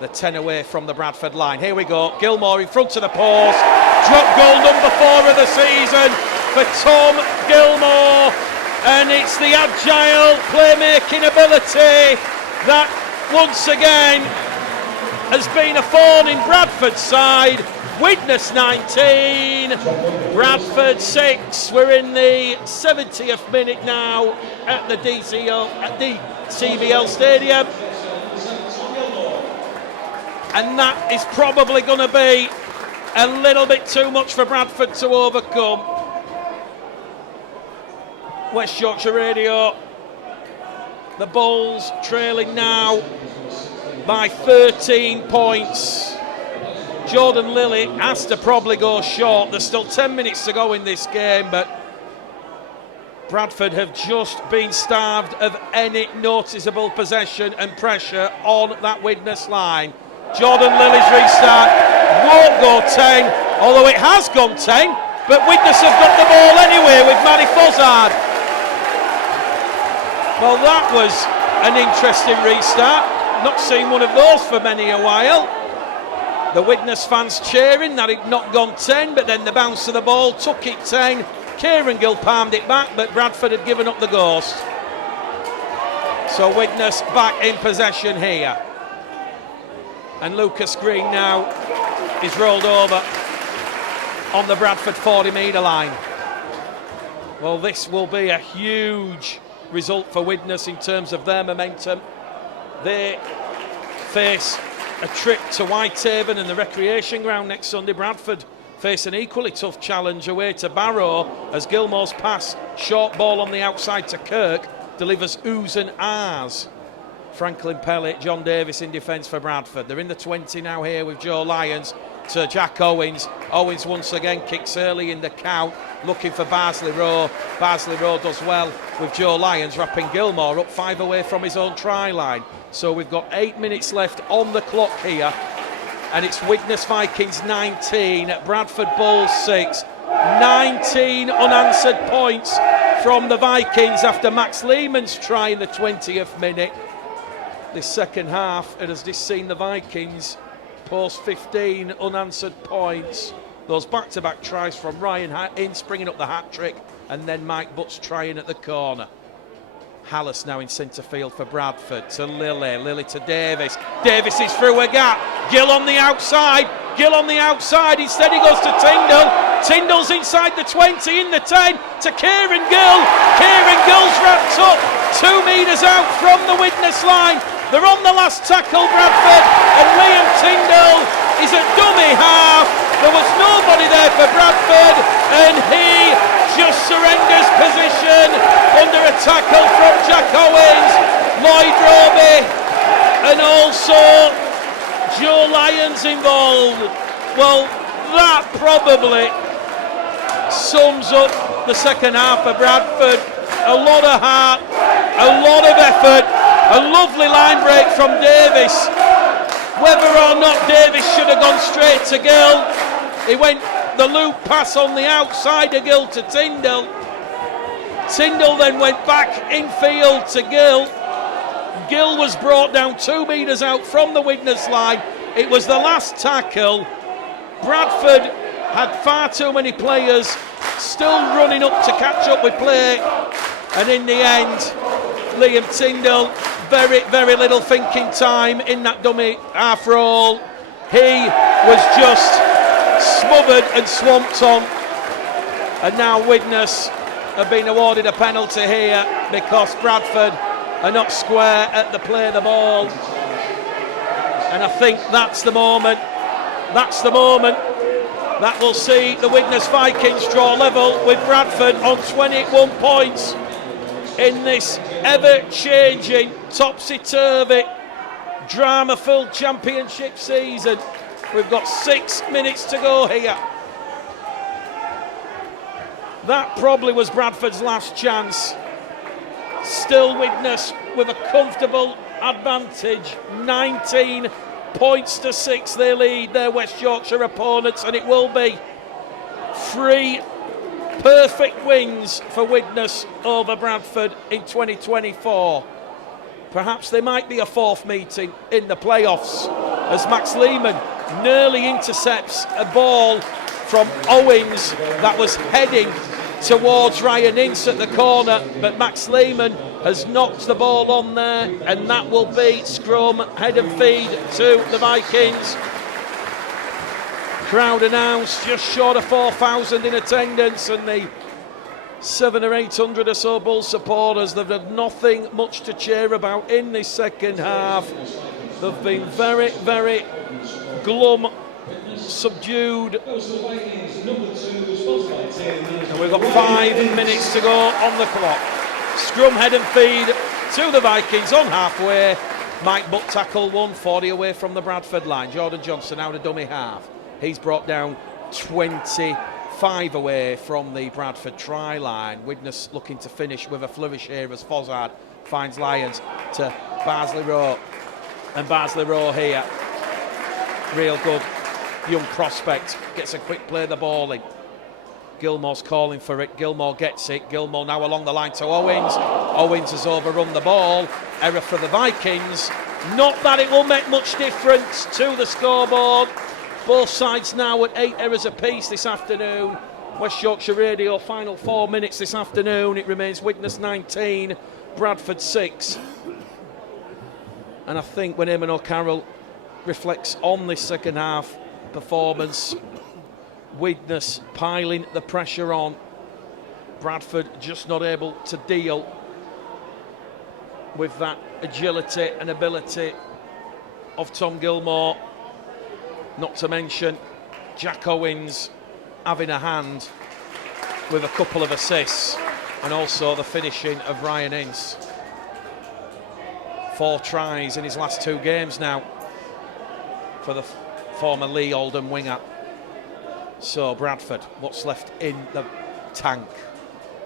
The 10 away from the Bradford line. Here we go, Gilmore in front of the post. Drop goal number 4 of the season for Tom Gilmore. And it's the agile playmaking ability that once again has been a thorn in Bradford's side. Widnes 19, Bradford 6. We're in the 70th minute now at the CVL Stadium. And that is probably going to be a little bit too much for Bradford to overcome. West Yorkshire Radio, the Bulls trailing now by 13 points. Jordan Lilly has to probably go short. There's still 10 minutes to go in this game, but Bradford have just been starved of any noticeable possession and pressure on that Widnes line. Jordan Lilly's restart won't go 10, although it has gone 10, but Widnes have got the ball anyway with Matty Fozzard. Well, that was an interesting restart. Not seen one of those for many a while. The Widnes fans cheering that it not gone 10, but then the bounce of the ball took it 10. Kieran Gill palmed it back, but Bradford had given up the ghost. So Widnes back in possession here. And Lucas Green now is rolled over on the Bradford 40-metre line. Well, this will be a huge result for Widnes in terms of their momentum. They face a trip to Whitehaven and the recreation ground next Sunday. Bradford face an equally tough challenge away to Barrow as Gilmore's pass, short ball on the outside to Kirk, delivers oohs and ahs. Franklin Pellet, John Davis in defence for Bradford. They're in the 20 now here with Joe Lyons to Jack Owens. Owens once again kicks early in the count, looking for Barsley Rowe. Barsley Rowe does well with Joe Lyons, wrapping Gilmore up 5 away from his own try line. So we've got 8 minutes left on the clock here, and it's Widnes Vikings 19, Bradford Bulls 6. 19 unanswered points from the Vikings after Max Lehman's try in the 20th minute. This second half, it has just seen the Vikings post 15 unanswered points. Those back-to-back tries from Ryan Ince bringing up the hat-trick, and then Mike Butts trying at the corner. Hallis now in centre field for Bradford to Lilly, Lilly to Davis. Davis is through a gap. Gill on the outside. Gill on the outside. Instead he goes to Tyndall. Tyndall's inside the 20, in the 10 to Kieran Gill. Kieran Gill's wrapped up 2 metres out from the Widnes line. They're on the last tackle, Bradford, and Liam Tyndall is a dummy half. There was nobody there for Bradford, and he just surrenders position under a tackle from Jack Owens, Lloyd Roby, and also Joe Lyons involved. Well, that probably sums up the second half of Bradford. A lot of heart, a lot of effort, a lovely line break from Davis. Whether or not Davis should have gone straight to Gill, he went the loop pass on the outside of Gill to Tyndall. Tyndall then went back infield to Gill. Gill was brought down 2 metres out from the Widnes line. It was the last tackle. Bradford had far too many players still running up to catch up with play, and in the end Liam Tyndall, very, very little thinking time in that dummy half roll. He was just smothered and swamped on, and now Widnes have been awarded a penalty here because Bradford are not square at the play of the ball, and I think that's the moment that will see the Widnes Vikings draw level with Bradford on 21 points in this ever-changing, topsy-turvy drama-filled championship season. We've got 6 minutes to go here. That probably was Bradford's last chance. Still Widnes with a comfortable advantage. 19 points to 6 they lead their West Yorkshire opponents, and it will be 3 perfect wins for Widnes over Bradford in 2024. Perhaps there might be a 4th meeting in the playoffs as Max Lehman nearly intercepts a ball from Owens that was heading towards Ryan Ince at the corner, but Max Lehman has knocked the ball on there, and that will be scrum, head and feed to the Vikings. Crowd announced just short of 4,000 in attendance, and the 700 or 800 or so Bull supporters, they've had nothing much to cheer about in this second half. They've been very, very glum, subdued. And we've got 5 minutes to go on the clock. Scrum, head and feed to the Vikings on halfway. Mike Butt tackle 140 away from the Bradford line. Jordan Johnson out of dummy half. He's brought down 25 away from the Bradford try line. Widnes looking to finish with a flourish here as Fozzard finds Lyons to Barsley Rowe. And Barsley Rowe here, real good young prospect, gets a quick play the ball in. Gilmore's calling for it. Gilmore gets it. Gilmore now along the line to Owens. Owens has overrun the ball. Error for the Vikings. Not that it will make much difference to the scoreboard. Both sides now at 8 errors apiece this afternoon. West Yorkshire Radio, final 4 minutes this afternoon. It remains Widnes 19, Bradford 6. And I think when Eamon O'Carroll reflects on this second half performance, Widnes piling the pressure on, Bradford just not able to deal with that agility and ability of Tom Gilmore, not to mention Jack Owens having a hand with a couple of assists, and also the finishing of Ryan Ince. 4 tries in his last 2 games now for the former Lee Oldham winger. So Bradford, what's left in the tank,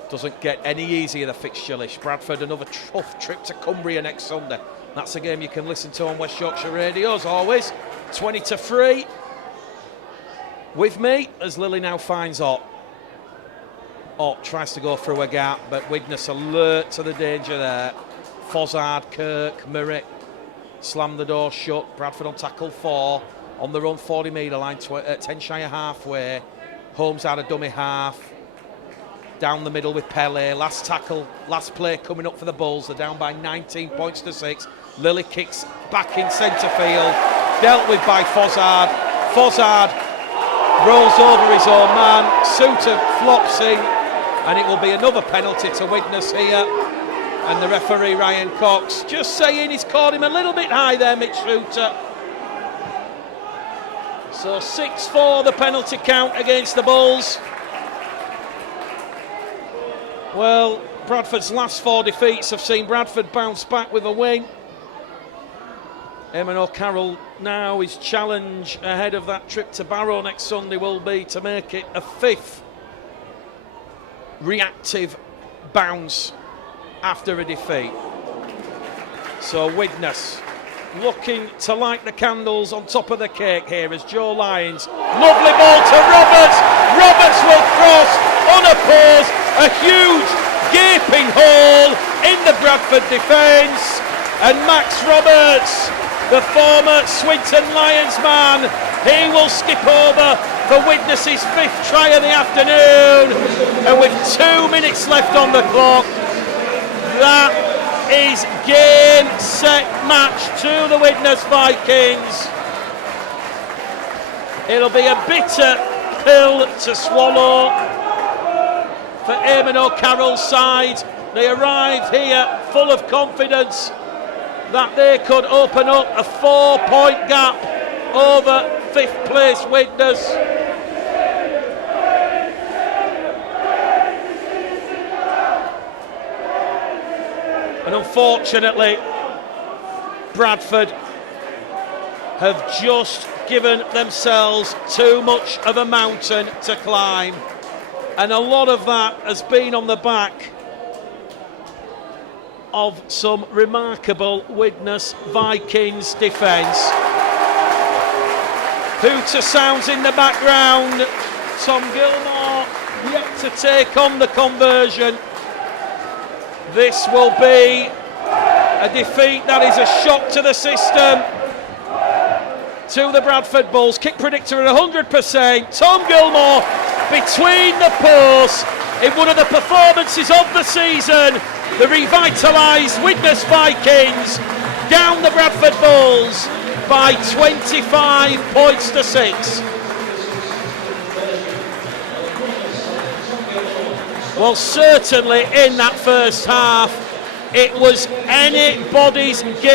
doesn't get any easier, the fixture list. Bradford, another tough trip to Cumbria next Sunday. That's a game you can listen to on West Yorkshire Radio as always. 20-3 with me as Lily now finds Ott. Ott tries to go through a gap, but Widnes alert to the danger there. Fozzard, Kirk, Murray slam the door shut. Bradford on tackle 4 on their own 40-metre line, 10 shy of halfway. Holmes out of dummy half. Down the middle with Pele. Last tackle, last play coming up for the Bulls. They're down by 19 points to 6. Lily kicks back in centre field. Dealt with by Fozzard. Fozzard rolls over his own man. Suter flops in, and it will be another penalty to Widnes here. And the referee, Ryan Cox, just saying he's caught him a little bit high there, Mitch Suter. So 6-4 the penalty count against the Bulls. Well, Bradford's last 4 defeats have seen Bradford bounce back with a win. Eamon O'Carroll now, his challenge ahead of that trip to Barrow next Sunday will be to make it a 5th reactive bounce after a defeat. So Widnes looking to light the candles on top of the cake here as Joe Lyons, lovely ball to Roberts. Roberts will cross unopposed, a huge gaping hole in the Bradford defence, and Max Roberts, the former Swinton Lions man, he will skip over for Widnes' 5th try of the afternoon. And with 2 minutes left on the clock, that is game, set, match to the Widnes Vikings. It'll be a bitter pill to swallow for Eamon O'Carroll's side. They arrived here full of confidence that they could open up a 4-point gap over 5th place Widnes. And unfortunately, Bradford have just given themselves too much of a mountain to climb. And a lot of that has been on the back of some remarkable Widnes Vikings defence. Hooter sounds in the background. Tom Gilmore yet to take on the conversion. This will be a defeat that is a shock to the system. To the Bradford Bulls. Kick predictor at 100%. Tom Gilmore between the posts in one of the performances of the season. The revitalised Widnes Vikings down the Bradford Bulls by 25 points to 6. Well, certainly in that first half, it was anybody's game.